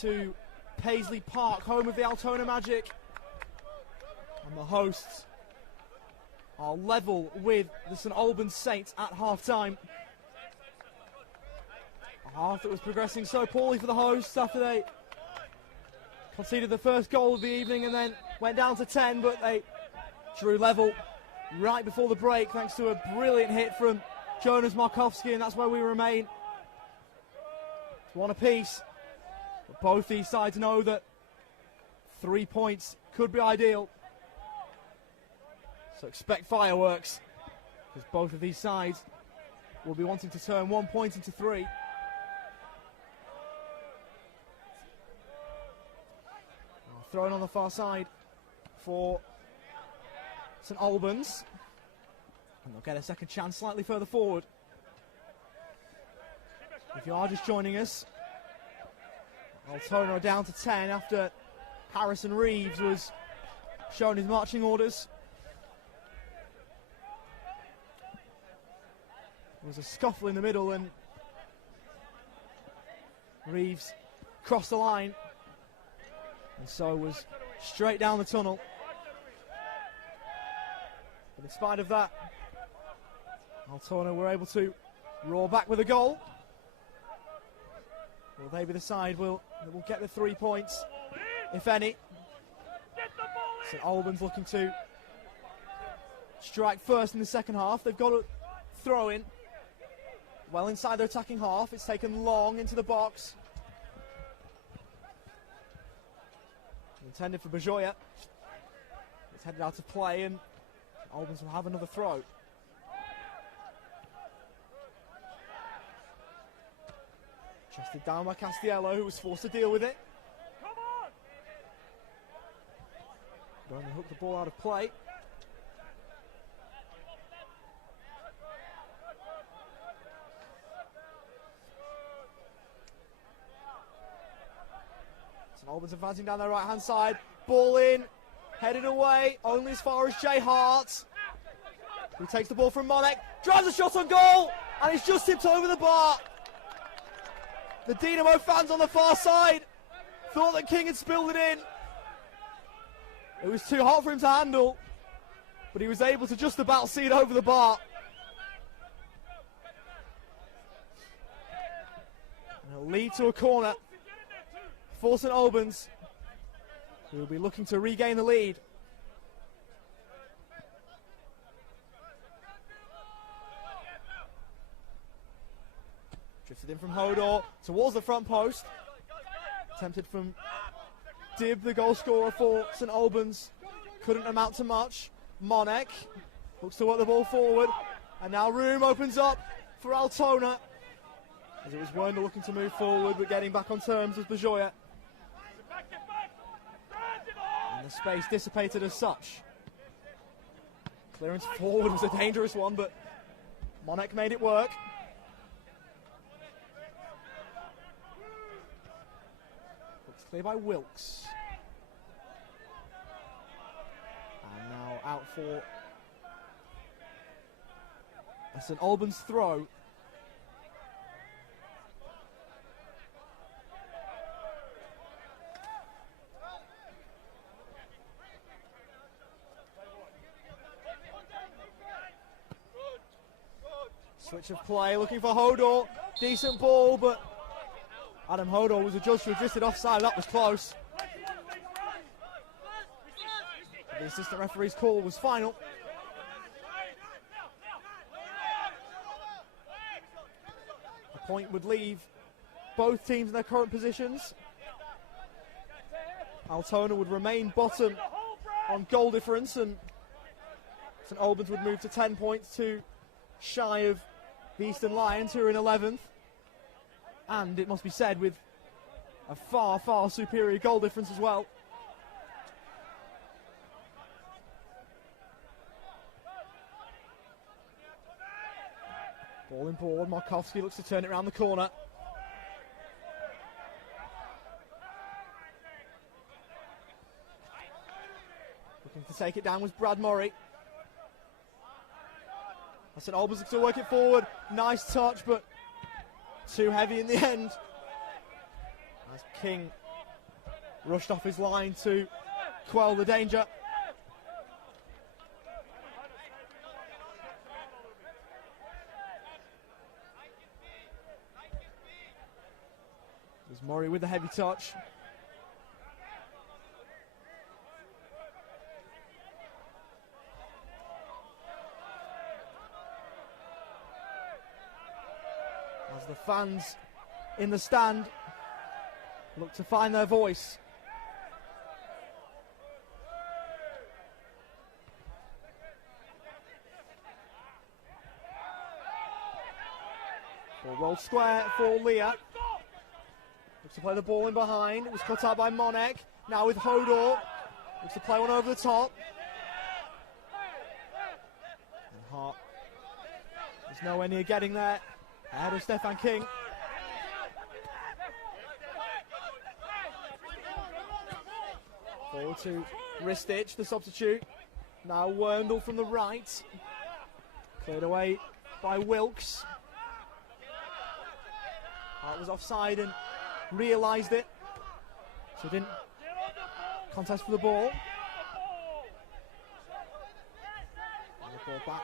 to Paisley Park, home of the Altona Magic. And the hosts are level with the St Albans Saints at half-time. A half that was progressing so poorly for the hosts after they conceded the first goal of the evening and then went down to 10, but they drew level right before the break thanks to a brilliant hit from Jonas Markowski, and that's where we remain. It's one apiece, but both these sides know that 3 points could be ideal. So expect fireworks, because both of these sides will be wanting to turn 1 point into 3. Thrown on the far side for St Albans. And they'll get a second chance slightly further forward. If you are just joining us, Altona are down to 10 after Harrison Reeves was shown his marching orders. There was a scuffle in the middle and Reeves crossed the line. And so was straight down the tunnel. But in spite of that, Altona were able to roar back with a goal. Will they be the side that will get the 3 points, if any? St Albans looking to strike first in the second half. They've got a throw in well inside their attacking half. It's taken long into the box. Intended for Bajoya. It's headed out of play and Albans will have another throw. Chested down by Castiello, who was forced to deal with it. Burnley hooked the ball out of play. Albans advancing down their right hand side, ball in, headed away, only as far as Jay Hart, who takes the ball from Monek, drives a shot on goal, and it's just tipped over the bar. The Dynamo fans on the far side thought that King had spilled it in. It was too hot for him to handle, but he was able to just about see it over the bar. And it'll lead to a corner for St Albans, who will be looking to regain the lead. Drifted in from Hodor towards the front post. Attempted from Dib, the goal scorer for St Albans. Couldn't amount to much. Monek looks to work the ball forward. And now room opens up for Altona. As it was Werner looking to move forward, but getting back on terms with Bajoya. And the space dissipated as such. Clearance forward was a dangerous one, but Monek made it work. Looks clear by Wilkes. And now out for a St Albans throw. Switch of play, looking for Hodor. Decent ball, but Adam Hodor was adjudged to have drifted offside. That was close. The assistant referee's call was final. A point would leave both teams in their current positions. Altona would remain bottom on goal difference, and St Albans would move to 10 points, to shy of the Eastern Lions, who are in 11th. And it must be said, with a far, far superior goal difference as well. Ball in board, Markowski looks to turn it around the corner. Looking to take it down was Brad Murray. St Albans looks to work it forward. Nice touch, but too heavy in the end. As King Rushed off his line to quell the danger. There's Murray with the heavy touch. As the fans in the stand look to find their voice. Ball rolled square for Leah. Looks to play the ball in behind. It was cut out by Monek. Now with Hodor. Looks to play one over the top. And Hart is nowhere near getting there. Ahead of Stefan King. Forward to Ristich, the substitute. Now Werndl from the right. Cleared away by Wilkes. Hart was offside and realised it, so didn't contest for the ball. And the ball back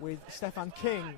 with Stefan King.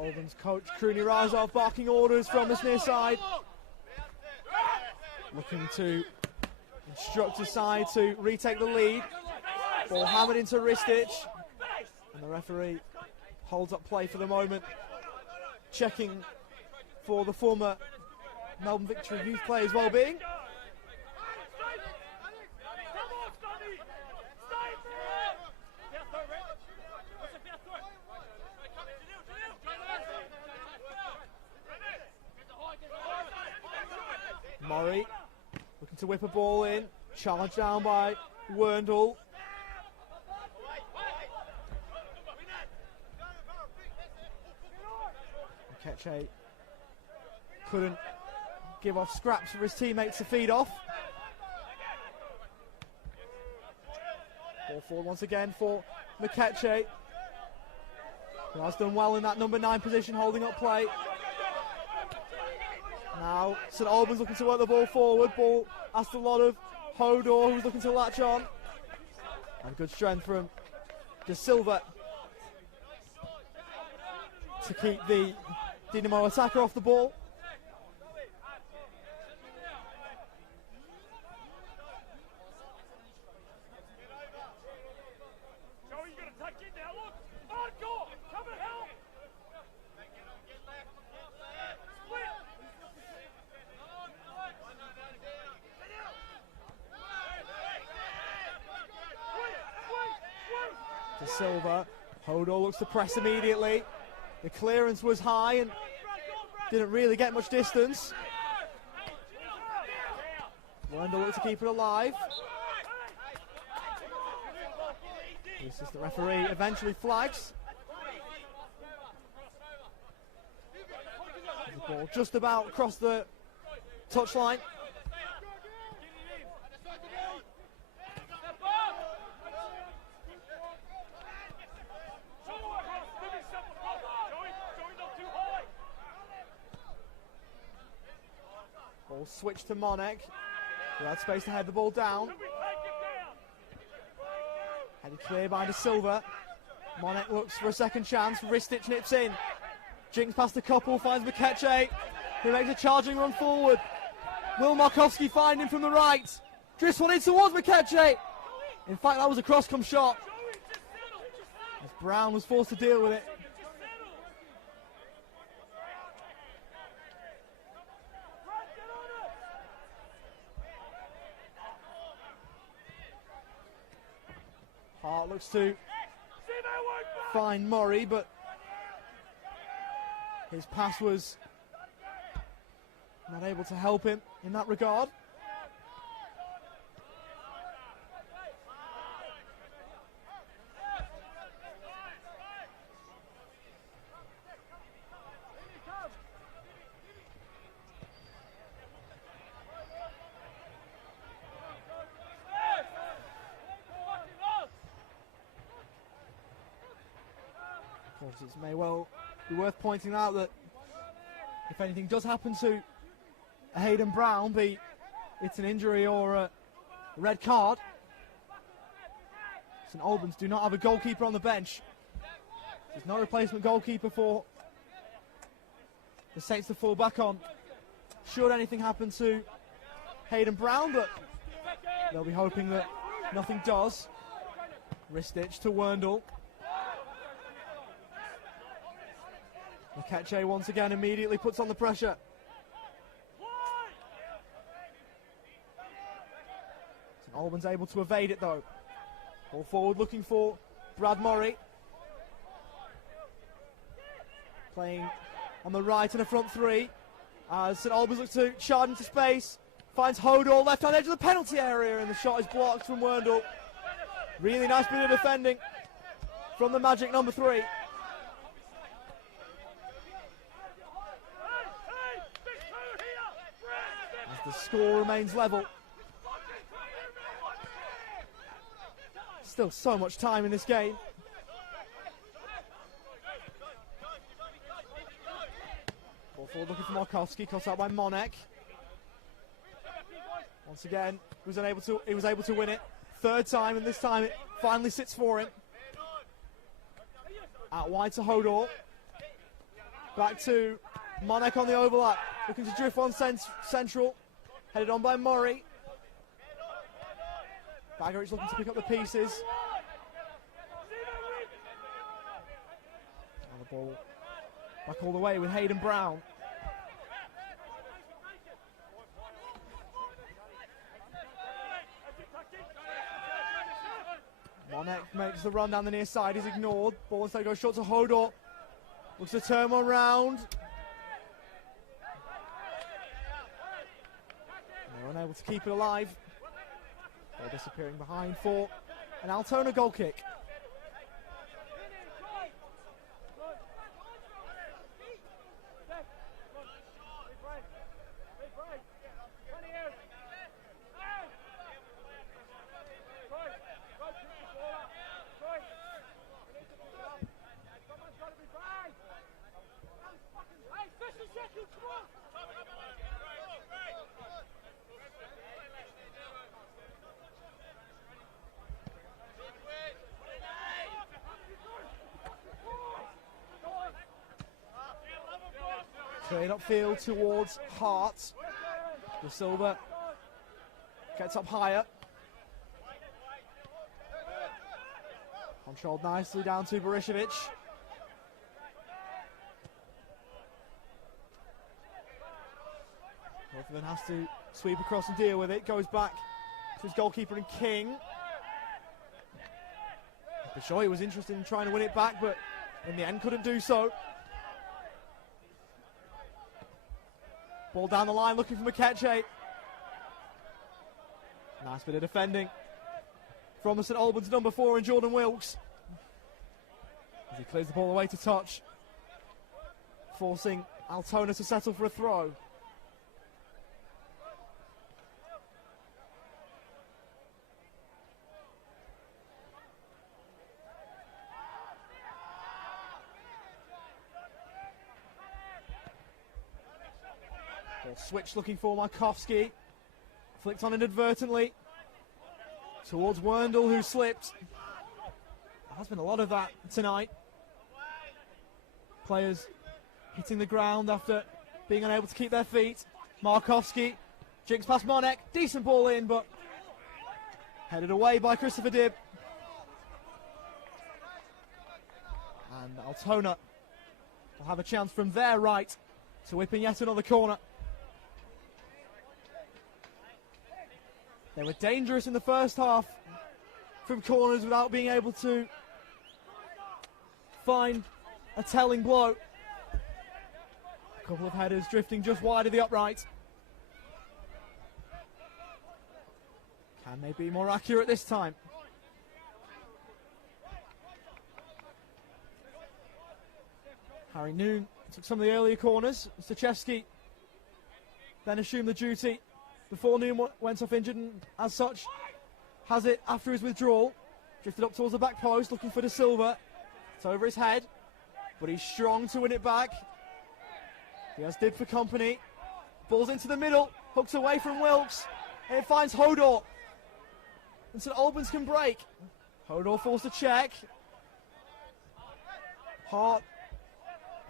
Albans coach Kruni Razov barking orders from this near side. Looking to instruct his side to retake the lead. Ball hammered into Ristich. And the referee holds up play for the moment. Checking for the former Melbourne Victory youth players' well-being. Murray looking to whip a ball in. Charged down by Werndl. Keche couldn't give off scraps for his teammates to feed off. Ball forward once again for Mikeche. He has done well in that number 9 position, holding up play. Now St Albans looking to work the ball forward. Ball asked a lot of Hodor, who's looking to latch on. And good strength from De Silva to keep the Dinamo attacker off the ball. De Silva, Hodor looks to press immediately. The clearance was high and didn't really get much distance. Werndl looks to keep it alive. The assistant referee eventually flags. The ball just about across the touchline. Ball switched to Monek. He had space to head the ball down. Headed clear by De Silva. Monek looks for a second chance. Ristich nips in. Jinks past a couple, finds Mikeche, who makes a charging run forward. Will Markowski find him from the right. Drifts one in towards Mikeche. In fact, that was a cross-come shot. As Brown was forced to deal with it. Hart looks to find Murray, but his pass was Not able to help him in that regard. Of course, it may well be worth pointing out that if anything does happen to Hayden Brown, be it an injury or a red card, St Albans do not have a goalkeeper on the bench. There's no replacement goalkeeper for the Saints to fall back on should anything happen to Hayden Brown, but they'll be hoping that nothing does. Ristic to Werndl. Makache once again immediately puts on the pressure. St Albans able to evade it though. Ball forward looking for Brad Murray. Playing on the right in a front three. As St Albans looks to charge into space. Finds Hodor left on the edge of the penalty area, and the shot is blocked from Werndl. Really nice bit of defending from the Magic number 3. The score remains level. Still so much time in this game. Ball forward looking for Markowski, cut out by Monek. Once again, he was able to win it. Third time, and this time it finally sits for him. Out wide to Hodor. Back to Monek on the overlap. Looking to drift one central. Headed on by Murray. Bagaric looking to pick up the pieces. And the ball back all the way with Hayden Brown. Monek makes the run down the near side. He's ignored. Ball instead goes short to Hodor. Looks to turn one round. Unable to keep it alive. They're disappearing behind for an Altona goal kick. Straight upfield towards Hart. De Silva gets up higher. Controlled nicely down to Berishevic. Northman has to sweep across and deal with it. Goes back to his goalkeeper in King. Bishoy was interested in trying to win it back, but in the end couldn't do so. Ball down the line looking for Makache. Nice bit of defending from the St Albans number 4 in Jordan Wilkes. As he clears the ball away to touch, forcing Altona to settle for a throw. Switch looking for Markowski. Flicked on inadvertently towards Werndl, who slipped. There has been a lot of that tonight. Players hitting the ground after being unable to keep their feet. Markowski jinks past Monek. Decent ball in, but headed away by Christopher Dibb. And Altona will have a chance from their right to whip in yet another corner. They were dangerous in the first half from corners without being able to find a telling blow. A couple of headers drifting just wide of the upright. Can they be more accurate this time? Harry Noon took some of the earlier corners. Stachewski then assumed the duty before Noon went off injured, and as such has it after his withdrawal. Drifted up towards the back post looking for De Silva. It's over his head, but he's strong to win it back. He has did for company. Ball's into the middle, hooks away from Wilkes, and it finds Hodor. And St Albans can break. Hodor falls to check. Hart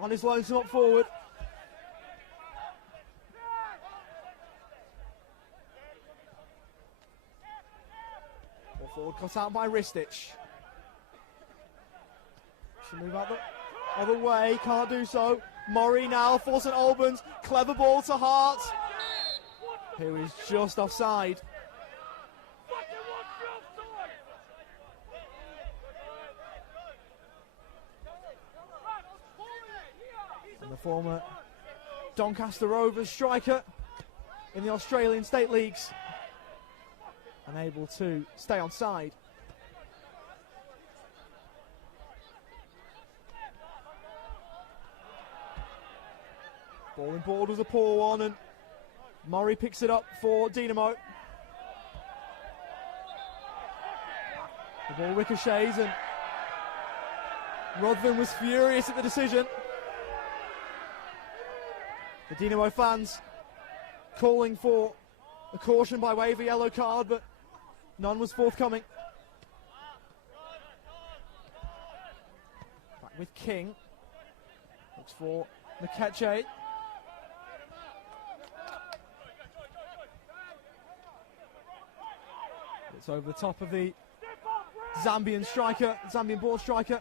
on his lonesome up forward. Ball forward cut out by Ristich. Should move out the other way, can't do so. Murray now for St Albans. Clever ball to Hart, who is just offside. And the former Doncaster Rovers striker in the Australian State Leagues, unable to stay on side. Ball in board was a poor one, and Murray picks it up for Dynamo. The ball ricochets, and Ruthven was furious at the decision. The Dynamo fans calling for a caution by way of a yellow card, but none was forthcoming. Back with King. Looks for Mikeche. It's over the top of the Zambian striker, Zambian ball striker.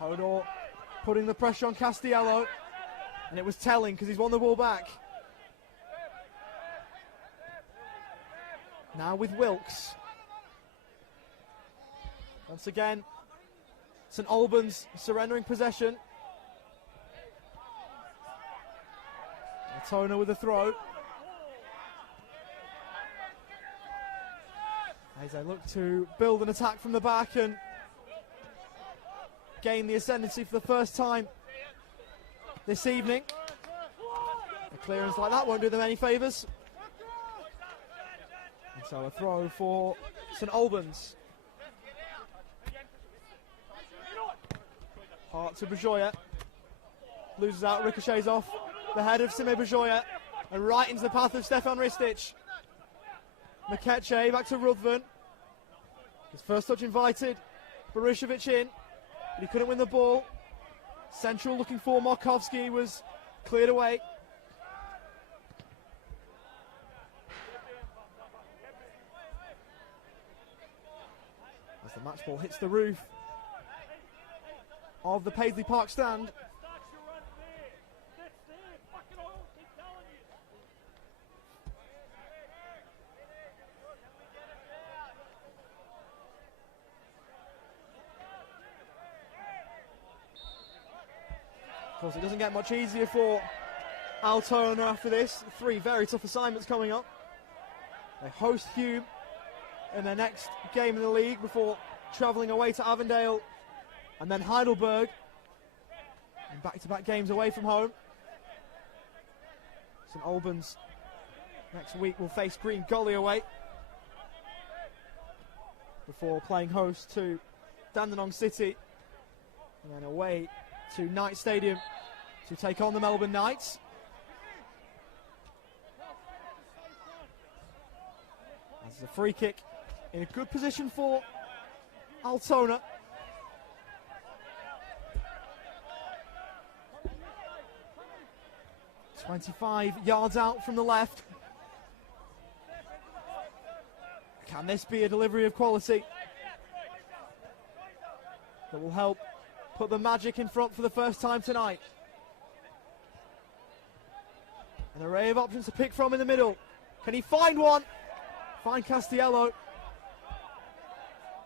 Hodor putting the pressure on Castiello, and it was telling because he's won the ball back. Now with Wilkes. Once again, St Albans surrendering possession. Altona with a throw. As they look to build an attack from the back and gain the ascendancy for the first time this evening. A clearance like that won't do them any favours. And so a throw for St Albans. Hart to Bajoya. Loses out, ricochets off the head of Sime Bajoya and right into the path of Stefan Ristich. Mikeche back to Ruthven. His first touch invited Barishevic in, but he couldn't win the ball. Central looking for Markovsky was cleared away. As the match ball hits the roof of the Paisley Park stand. Of course, it doesn't get much easier for Altona after this. 3 very tough assignments coming up. They host Hume in their next game in the league before travelling away to Avondale and then Heidelberg. And back-to-back games away from home. St Albans next week will face Green Gully away before playing host to Dandenong City and then away to Knight Stadium to take on the Melbourne Knights. As a free kick in a good position for Altona. "25 yards out from the left. Can this be a delivery of quality that will help put the Magic in front for the first time tonight? An array of options to pick from in the middle. Can he find one? Find Castiello,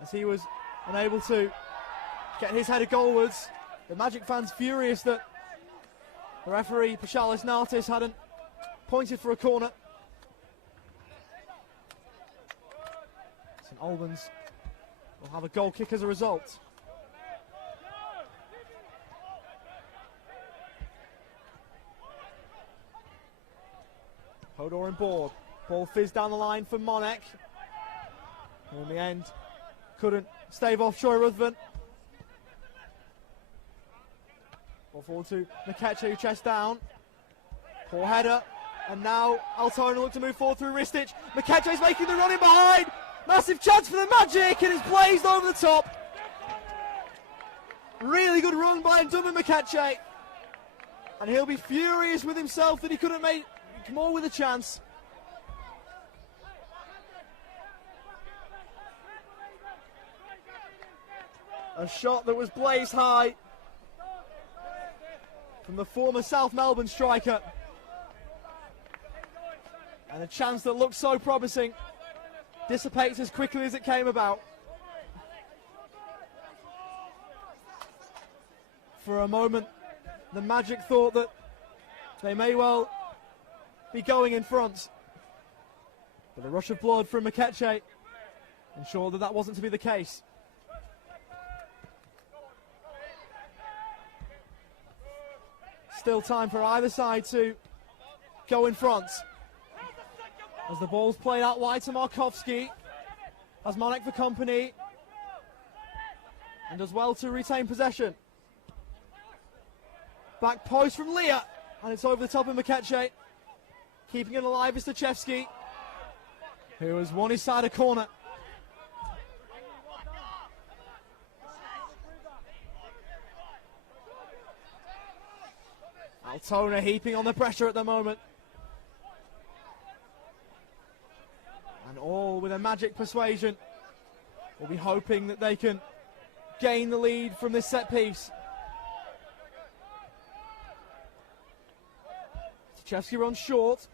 as he was unable to get his header goalwards. The Magic fans furious that the referee, Pashalis Nartis, hadn't pointed for a corner. St Albans will have a goal kick as a result. Hodor in board. Ball fizzed down the line for Monek. In the end, couldn't stave off Troy Ruthven. Ball forward to Mikeche, who chest down. Poor header. And now Altona look to move forward through Ristic. Mikeche's making the run in behind. Massive chance for the Magic, and it's blazed over the top. Really good run by Ndumba Mikeche. And he'll be furious with himself that he couldn't make more with a chance. A shot that was blazed high from the former South Melbourne striker. And a chance that looked so promising dissipates as quickly as it came about. For a moment, the Magic thought that they may well be going in front. But a rush of blood from Mikeche ensured that that wasn't to be the case. Still time for either side to go in front. As the ball's played out wide to Markovski. Has Monek for company. And does well to retain possession. Back post from Leah. And it's over the top of Mikeche. Keeping it alive is Stachevski, who has won his side a corner. Altona heaping on the pressure at the moment. And all with a Magic persuasion. We'll be hoping that they can gain the lead from this set piece. Stachevski runs short.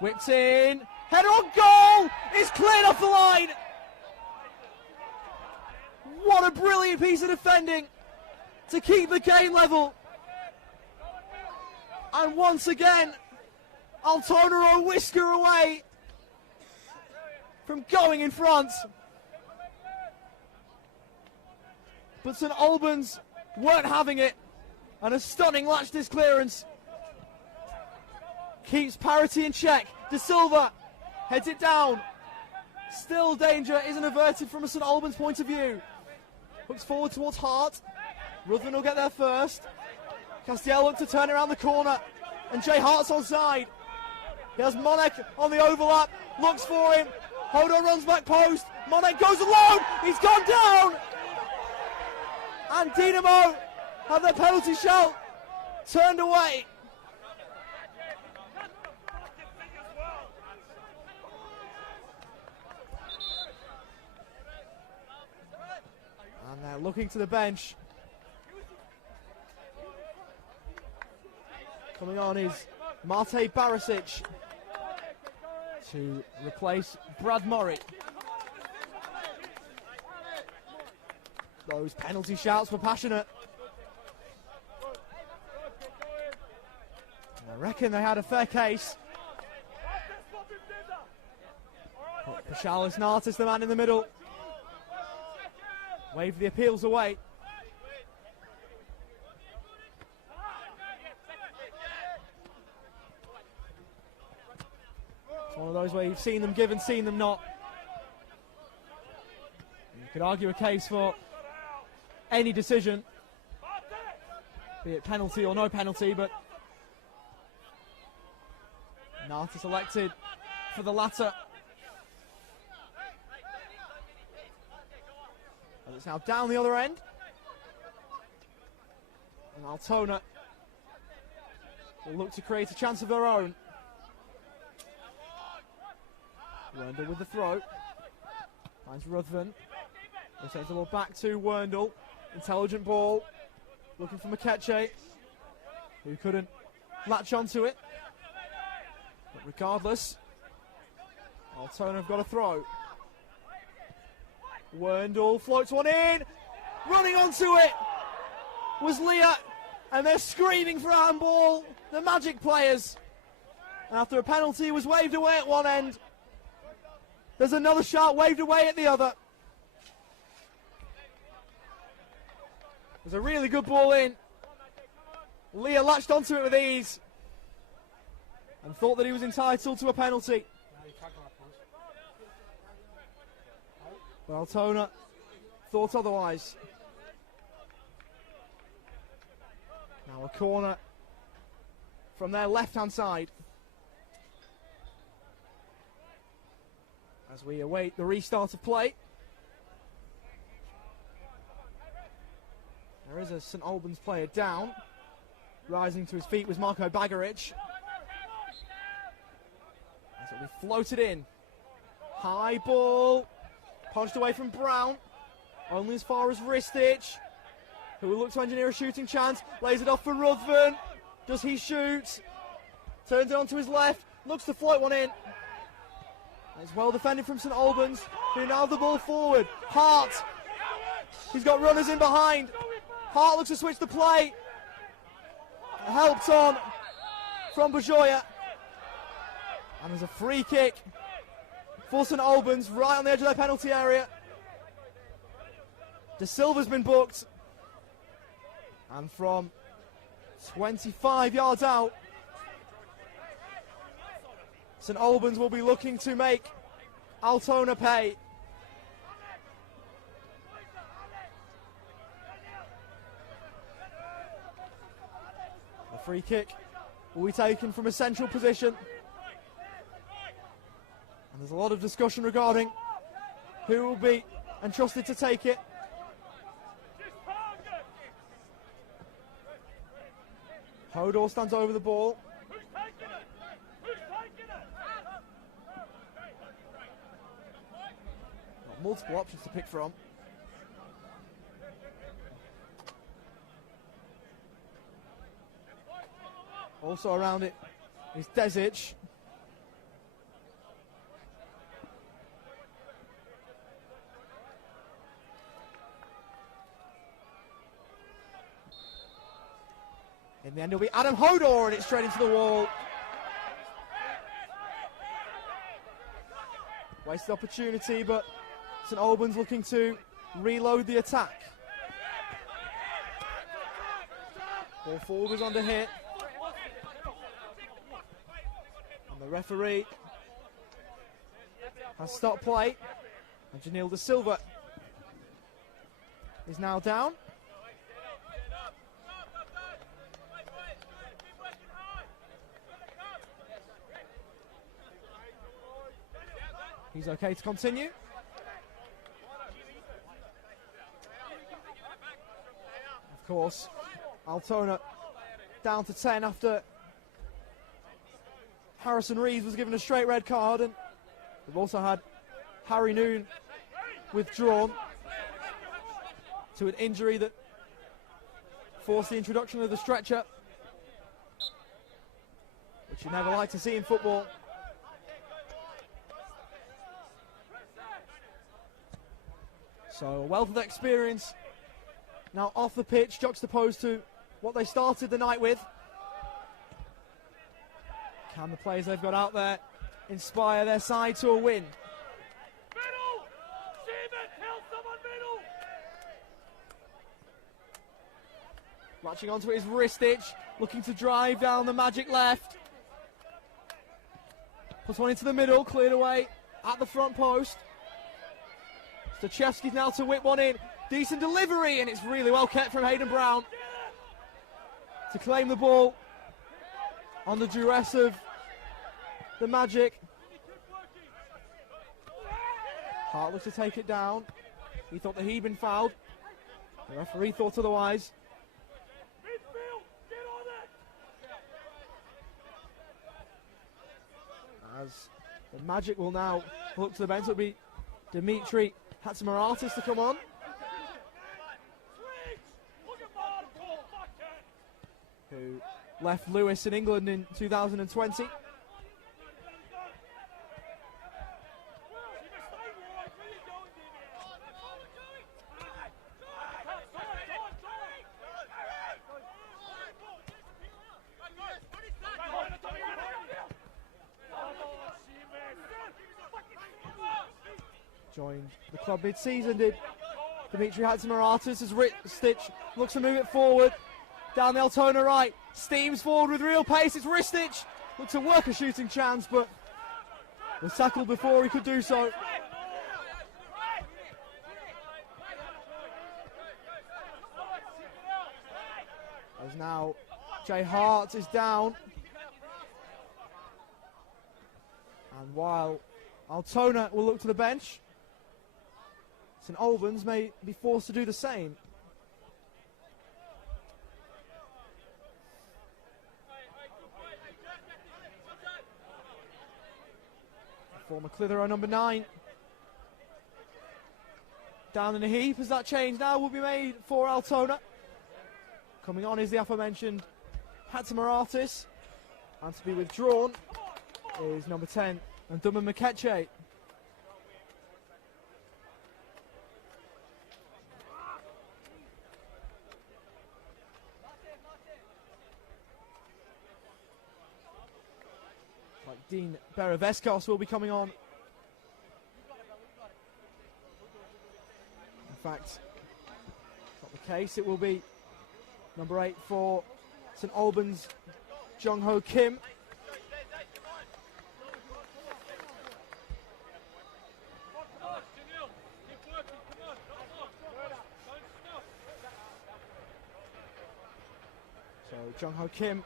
Whipped in. Header on goal! It's cleared off the line! What a brilliant piece of defending to keep the game level. And once again, Altona are a whisker away from going in front. But St Albans weren't having it. And a stunning latch-disc clearance keeps parity in check. De Silva heads it down. Still danger isn't averted from a St Albans point of view. Hooks forward towards Hart. Ruthven will get there first. Castiel looks to turn around the corner. And Jay Hart's onside. He has Monek on the overlap. Looks for him. Hodor runs back post. Monek goes alone. He's gone down. And Dinamo have their penalty shout turned away. And they're looking to the bench. Coming on is Mate Barisic to replace Brad Murray. Those penalty shouts were passionate. And I reckon they had a fair case. Pashalis Nartis, the man in the middle. Waved the appeals away. It's one of those where you've seen them give and seen them not. You could argue a case for any decision, be it penalty or no penalty, but Nartis elected for the latter. And it's now down the other end. And Altona will look to create a chance of their own. Werndl with the throw. Finds Ruthven. He takes the ball back to Werndl. Intelligent ball. Looking for Mikeche, who couldn't latch onto it. But regardless, Altona have got a throw. Wendell floats one in. Running onto it was Leah. And they're screaming for a handball. The Magic players. After a penalty was waved away at one end, there's another shot waved away at the other. There's a really good ball in. Leah latched onto it with ease and thought that he was entitled to a penalty. But Altona thought otherwise. Now a corner from their left-hand side. As we await the restart of play. There is a St Albans player down. Rising to his feet was Marco Bagaric. As it will be floated in. High ball. Punched away from Brown. Only as far as Ristich, who will look to engineer a shooting chance. Lays it off for Ruthven. Does he shoot? Turns it onto his left. Looks to float one in. It's well defended from St Albans, who now have the ball forward. Hart. He's got runners in behind. Hart looks to switch the play. Helped on from Bajoya. And there's a free kick for St Albans right on the edge of their penalty area. De Silva's been booked. And from 25 yards out, St Albans will be looking to make Altona pay. The free kick will be taken from a central position. And there's a lot of discussion regarding who will be entrusted to take it. Hodor stands over the ball. Got multiple options to pick from. Also around it is Desic. In the end, it'll be Adam Hodor, and it's straight into the wall. Wasted opportunity, but St Albans looking to reload the attack. Ball forward was under hit. And the referee has stopped play. And Janil De Silva is now down. He's okay to continue. Of course, Altona down to 10 after Harrison Reeves was given a straight red card, and we've also had Harry Noon withdrawn to an injury that forced the introduction of the stretcher, which you never like to see in football. So a wealth of experience now off the pitch, juxtaposed to what they started the night with. Can the players they've got out there inspire their side to a win? Middle! Seaman, help someone middle! Latching onto it is Ristich, looking to drive down the Magic left. Puts one into the middle, cleared away at the front post. Stachewski's now to whip one in. Decent delivery, and it's really well kept from Hayden Brown to claim the ball on the duress of the Magic. Hart looks to take it down. He thought that he'd been fouled. The referee thought otherwise. Midfield, get on it! As the Magic will now look to the bench, it'll be Dimitri Hatzimartis to come on. Who left Lewis in England in 2020. Joined the club mid-season, did Dimitri Hatzimartis as Ristich looks to move it forward. Down the Altona right, steams forward with real pace. It's Ristich, looks to work a shooting chance, but was tackled before he could do so. As now Jay Hart is down. And while Altona will look to the bench, St Albans may be forced to do the same. Former Clitheroe number 9. Down in a heap as that change now will be made for Altona. Coming on is the aforementioned Hatzimartis. And to be withdrawn is number 10, and Dumman Mikeche. Like Dean Beraveskos will be coming on. In fact, it's not the case. It will be number 8 for St Albans, Jung Ho Kim. So Jung Ho Kim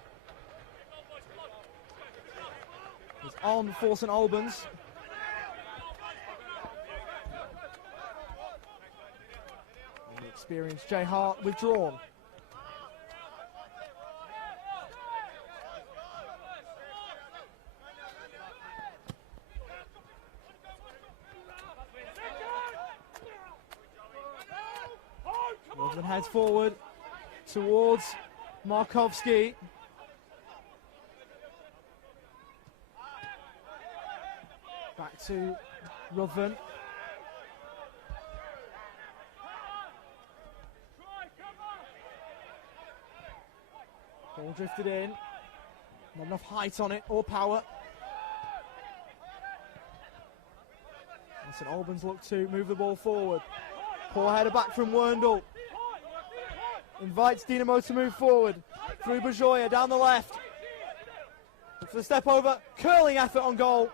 is on for St Albans. And the experienced Jay Hart withdrawn. Wilson heads forward towards Markovsky. Back to Ruthven. Ball drifted in. Not enough height on it or power. And St Albans look to move the ball forward. Poor header back from Werndl. Invites Dinamo to move forward. Through Bajoya down the left. Looks for the step over. Curling effort on goal.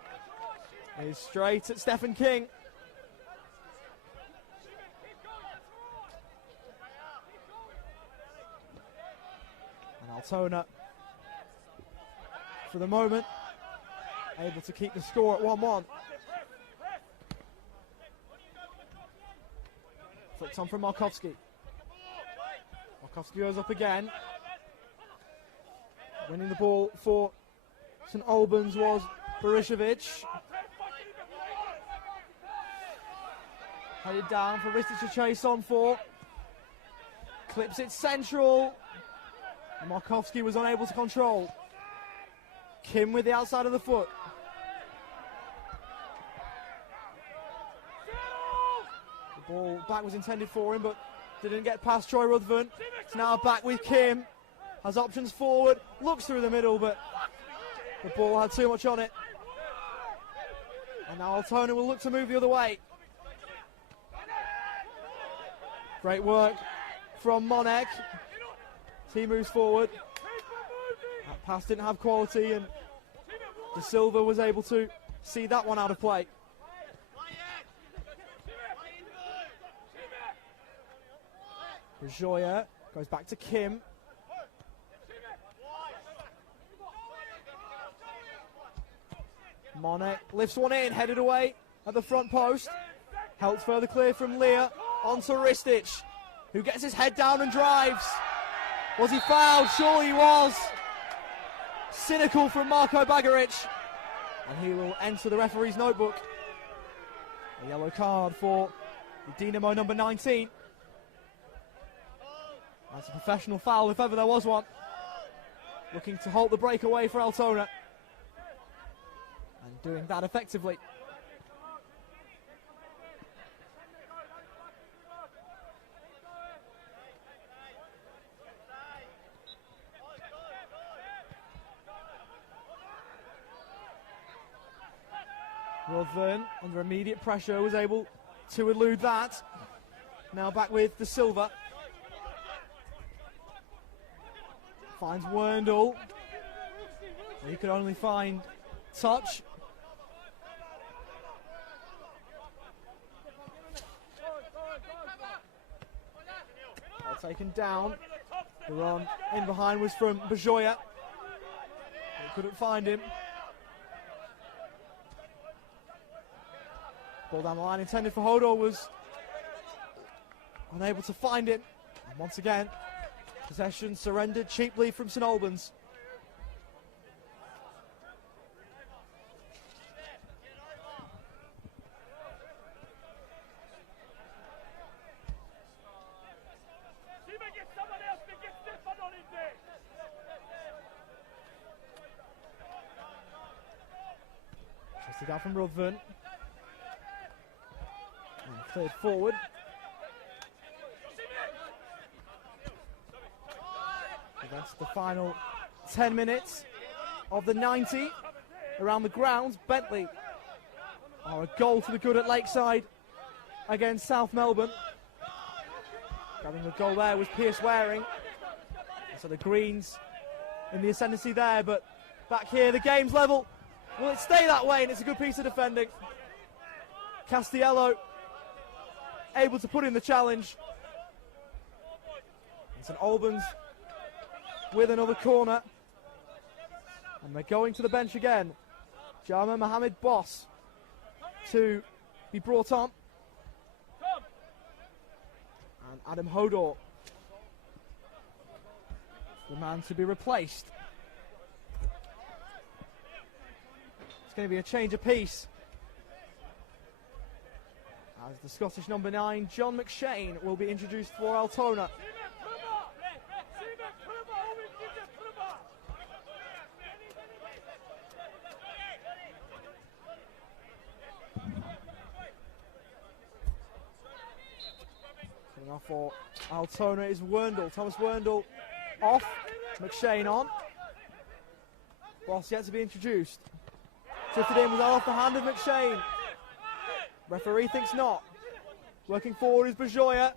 He's straight at Stephen King. And Altona, for the moment, able to keep the score at 1-1. Flicks on from Markovsky. Markovsky goes up again. Winning the ball for St Albans was Berishovic. Headed down for Ristich to chase on for. Clips it central. And Markovsky was unable to control. Kim with the outside of the foot. The ball back was intended for him, but didn't get past Troy Ruthven. It's now back with Kim. Has options forward. Looks through the middle, but the ball had too much on it. And now Altona will look to move the other way. Great work from Monek. He moves forward. That pass didn't have quality, and De Silva was able to see that one out of play. Rajoya goes back to Kim. Monek lifts one in, headed away at the front post. Helped further clear from Lear. Onto Ristich, who gets his head down and drives. Was he fouled? Surely he was. Cynical from Marko Bagaric. And he will enter the referee's notebook. A yellow card for the Dinamo number 19. That's a professional foul if ever there was one. Looking to halt the breakaway for Altona. And doing that effectively. Ruthven, under immediate pressure, was able to elude that. Now back with De Silva. Finds Werndl. He could only find touch. Well taken down. The run in behind was from Bajoya. He couldn't find him. Ball down the line intended for Hodor was unable to find it. And once again, possession surrendered cheaply from St Albans. Chested out from Ruthven. And cleared forward. That's the final 10 minutes of the 90 around the grounds. Bentley are a goal to the good at Lakeside against South Melbourne. Grabbing the goal there was Pierce Waring. So the Greens in the ascendancy there, but back here the game's level. Will it stay that way? And it's a good piece of defending. Castiello able to put in the challenge. And St Albans with another corner. And they're going to the bench again. Jama Mohamed Boss to be brought on. And Adam Hodor, the man to be replaced. It's going to be a change of pace, as the Scottish number 9, John McShane, will be introduced for Altona. Coming off for Altona is Werndl. Thomas Werndl off, McShane on. Boss yet to be introduced. Drifted in, was that off the hand of McShane? Referee thinks not. Working forward is Bajoya.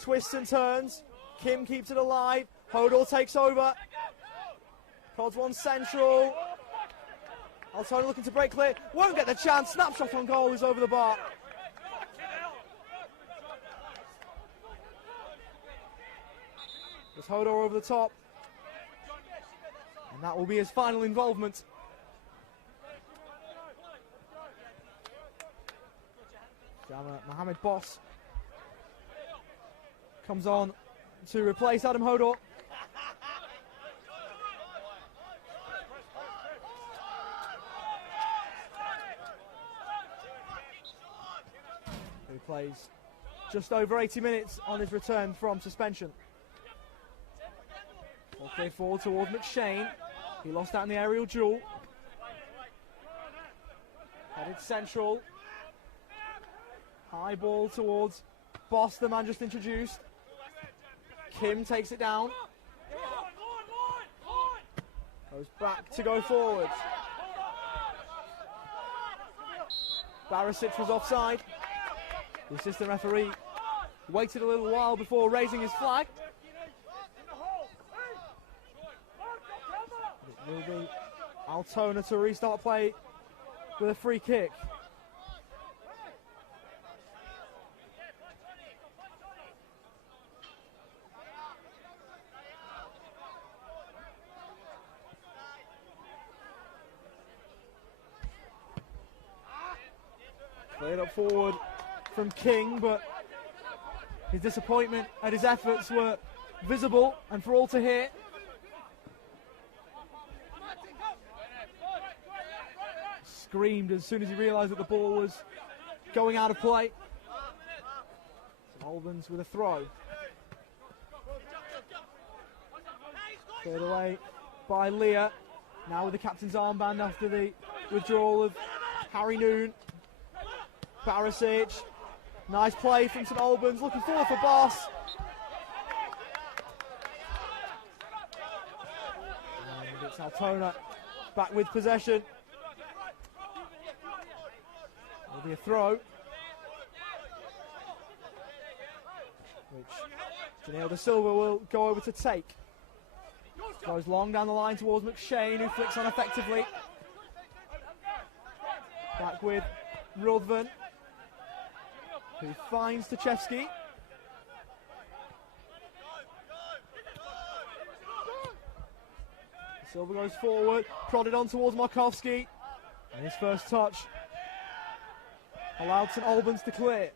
Twists and turns. Kim keeps it alive. Hodor takes over. Prods one central. Altona looking to break clear. Won't get the chance. Snapshot on goal is over the bar. There's Hodor over the top. And that will be his final involvement. Mohamed Boss comes on to replace Adam Hodor. He plays just over 80 minutes on his return from suspension. Ball clear forward towards McShane. He lost out in the aerial duel. Headed central. High ball towards Boss, the man just introduced. Kim takes it down. Goes back to go forward. Barisic was offside. The assistant referee waited a little while before raising his flag. It will be Altona to restart play with a free kick. Played up forward from King, but his disappointment at his efforts were visible and for all to hear. Screamed as soon as he realised that the ball was going out of play. Albans with a throw. Cleared away by Leah. Now with the captain's armband after the withdrawal of Harry Noon. Barisic. Nice play from St Albans. Looking forward for Boss. And it's Altona back with possession. Will be a throw. Janelle De Silva will go over to take. Goes long down the line towards McShane, who flicks on effectively. Back with Ruthven, who finds Stachewski. Silva goes forward, prodded on towards Markowski. And his first touch allowed St Albans to clear.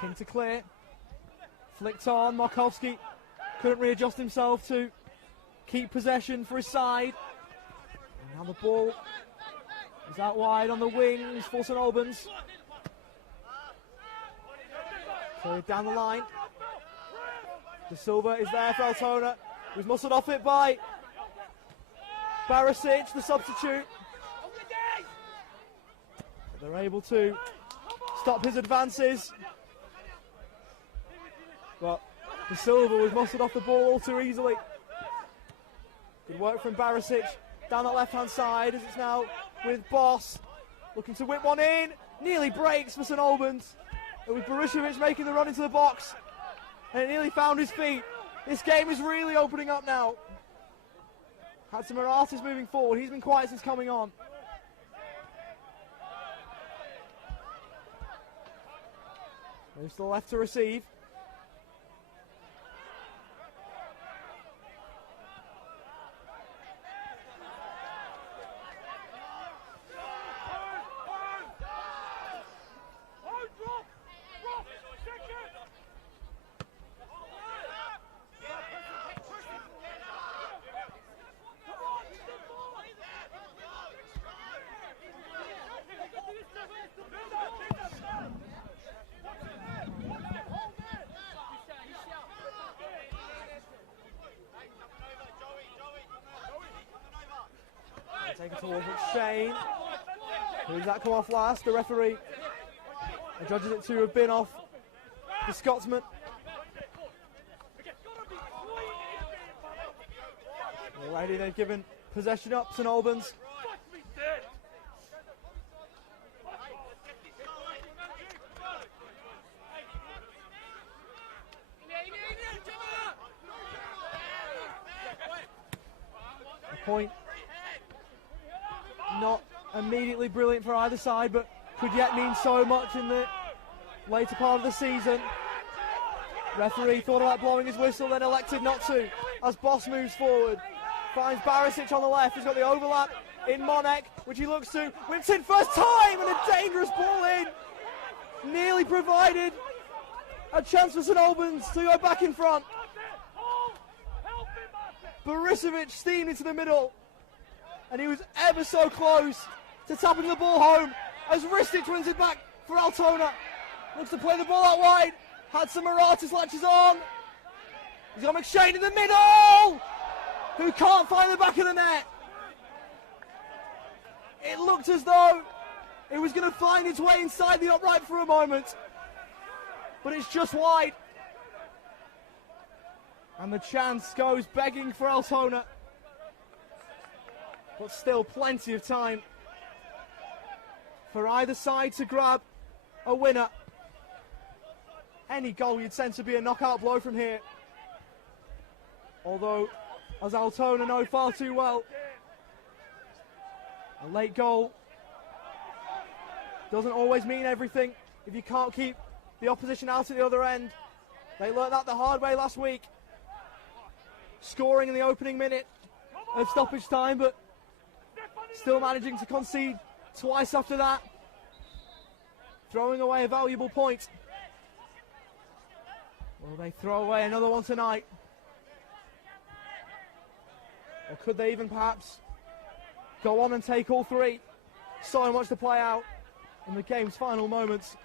King to clear. Flicked on, Markowski couldn't readjust himself to keep possession for his side. And now the ball is out wide on the wings for St Albans. So down the line. De Silva is there for Altona. He was muscled off it by Barisic, the substitute. But they're able to stop his advances. But De Silva was muscled off the ball all too easily. Good work from Barisic down that left-hand side as it's now with Boss. Looking to whip one in. Nearly breaks for St Albans. It was Barisic making the run into the box. And it nearly found his feet. This game is really opening up now. Hatzimiraitis moving forward. He's been quiet since coming on. Moves to the left to receive. Taken towards McShane. Who does that come off last? The referee judges it to have been off the Scotsman. Already they've given possession up, St Albans. A point not immediately brilliant for either side, but could yet mean so much in the later part of the season. Referee thought about blowing his whistle, then elected not to, as Boss moves forward. Finds Barisic on the left, he's got the overlap in Monek, which he looks to, whips in first time, and a dangerous ball in. Nearly provided a chance for St Albans to go back in front. Barisic steamed into the middle, and he was ever so close to tapping the ball home as Ristic wins it back for Altona. Looks to play the ball out wide. Hatzimiraitis latches on. He's got McShane in the middle, who can't find the back of the net. It looked as though it was going to find its way inside the upright for a moment, but it's just wide. And the chance goes begging for Altona. But still plenty of time for either side to grab a winner. Any goal you'd sense would be a knockout blow from here. Although, as Altona know far too well, a late goal doesn't always mean everything if you can't keep the opposition out at the other end. They learnt that the hard way last week. Scoring in the opening minute of stoppage time, but still managing to concede twice after that. Throwing away a valuable point. Will they throw away another one tonight? Or could they even perhaps go on and take all three? So much to play out in the game's final moments.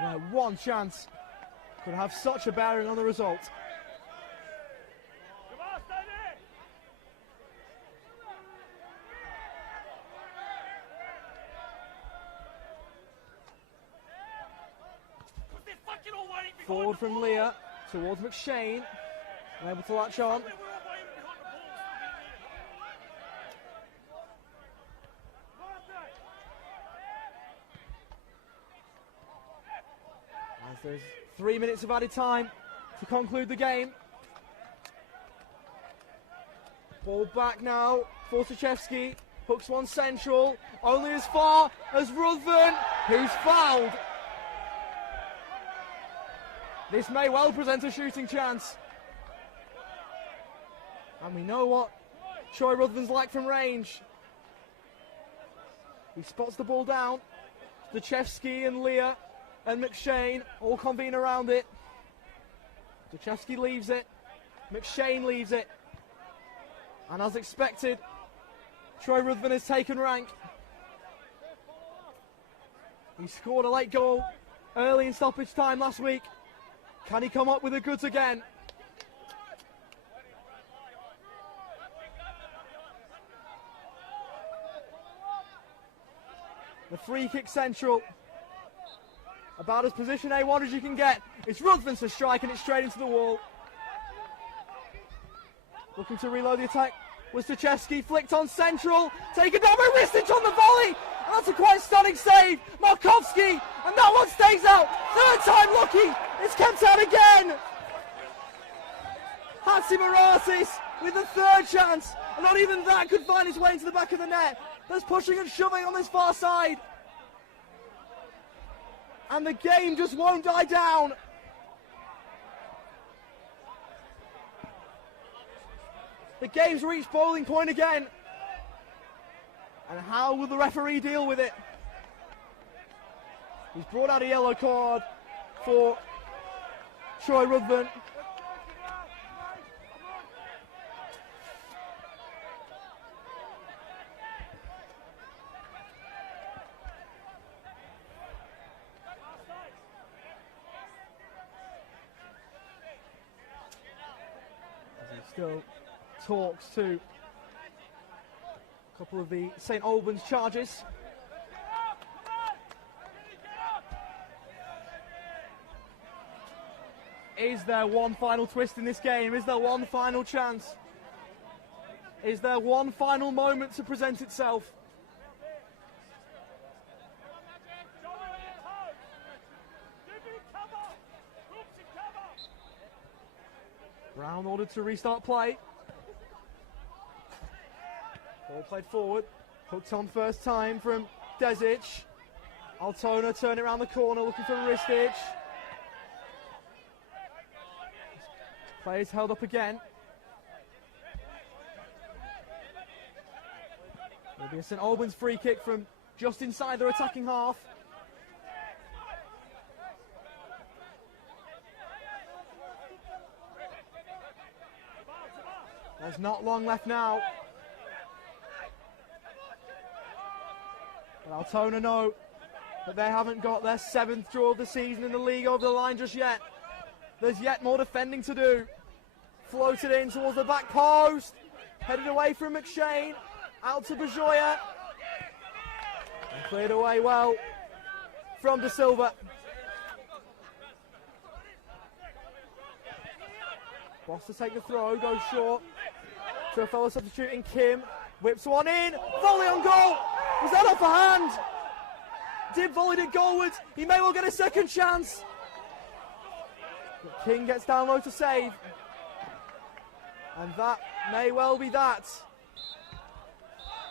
Where one chance could have such a bearing on the result. Forward from Leah towards McShane. Unable to latch on. As there's 3 minutes of added time to conclude the game. Ball back now for Stachewski. Hooks one central. Only as far as Ruthven, who's fouled. This may well present a shooting chance. And we know what Troy Ruthven's like from range. He spots the ball down. Stachewski and Leah and McShane all convene around it. Stachewski leaves it. McShane leaves it. And as expected, Troy Ruthven has taken rank. He scored a late goal early in stoppage time last week. Can he come up with the goods again? The free kick central. About as position A1 as you can get. It's Ruthven to strike and it's straight into the wall. Looking to reload the attack was Stachewski, flicked on central, taken down by Ristich on the volley, and that's a quite stunning save. Markovsky, and that one stays out. Third time lucky, it's kept out again. Hatzimarassis with the third chance, and not even that could find its way into the back of the net. There's pushing and shoving on this far side. And the game just won't die down. The game's reached boiling point again. And how will the referee deal with it? He's brought out a yellow card for Troy Ruthven. As he still talks to a couple of the St. Albans charges. Is there one final twist in this game? Is there one final chance? Is there one final moment to present itself? Brown ordered to restart play. Ball played forward. Hooked on first time from Desic. Altona turning around the corner looking for Ristich. Players held up again. There'll be a St. Albans free kick from just inside their attacking half. There's not long left now. But Altona know that they haven't got their 7th draw of the season in the league over the line just yet. There's yet more defending to do. Floated in towards the back post. Headed away from McShane. Out to Bajoya. And cleared away well from De Silva. Boss to take the throw, goes short. To a fellow substituting Kim. Whips one in. Volley on goal. Was that off a hand? Dib volleyed it goalwards. He may well get a second chance. But King gets down low to save. And that may well be that.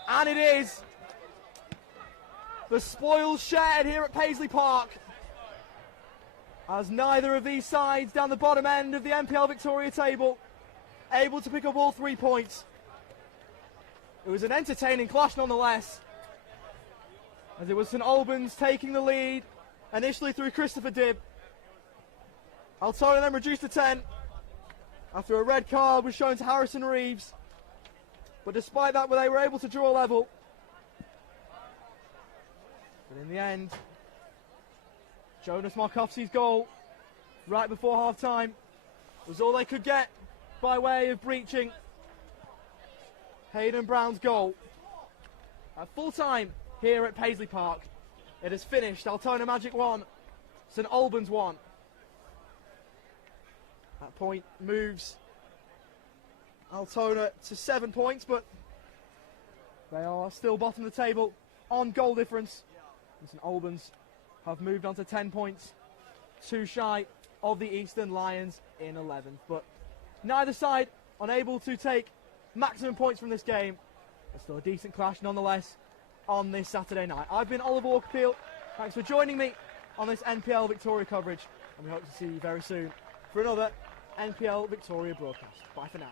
And it is. The spoils shared here at Paisley Park. As neither of these sides down the bottom end of the NPL Victoria table able to pick up all 3 points. It was an entertaining clash nonetheless. As it was St. Albans taking the lead, initially through Christopher Dibb. Altona then reduced to 10 after a red card was shown to Harrison Reeves. But despite that, they were able to draw level. But in the end, Jonas Markovsky's goal right before half-time was all they could get by way of breaching Hayden Brown's goal. At full-time here at Paisley Park, it has finished Altona Magic 1, St. Albans 1. That point moves Altona to 7 points, but they are still bottom of the table on goal difference. St Albans have moved on to 10 points, too shy of the Eastern Lions in 11th. But neither side unable to take maximum points from this game. It's still a decent clash nonetheless on this Saturday night. I've been Oliver Walker-Peel. Thanks for joining me on this NPL Victoria coverage, and we hope to see you very soon for another NPL Victoria broadcast. Bye for now.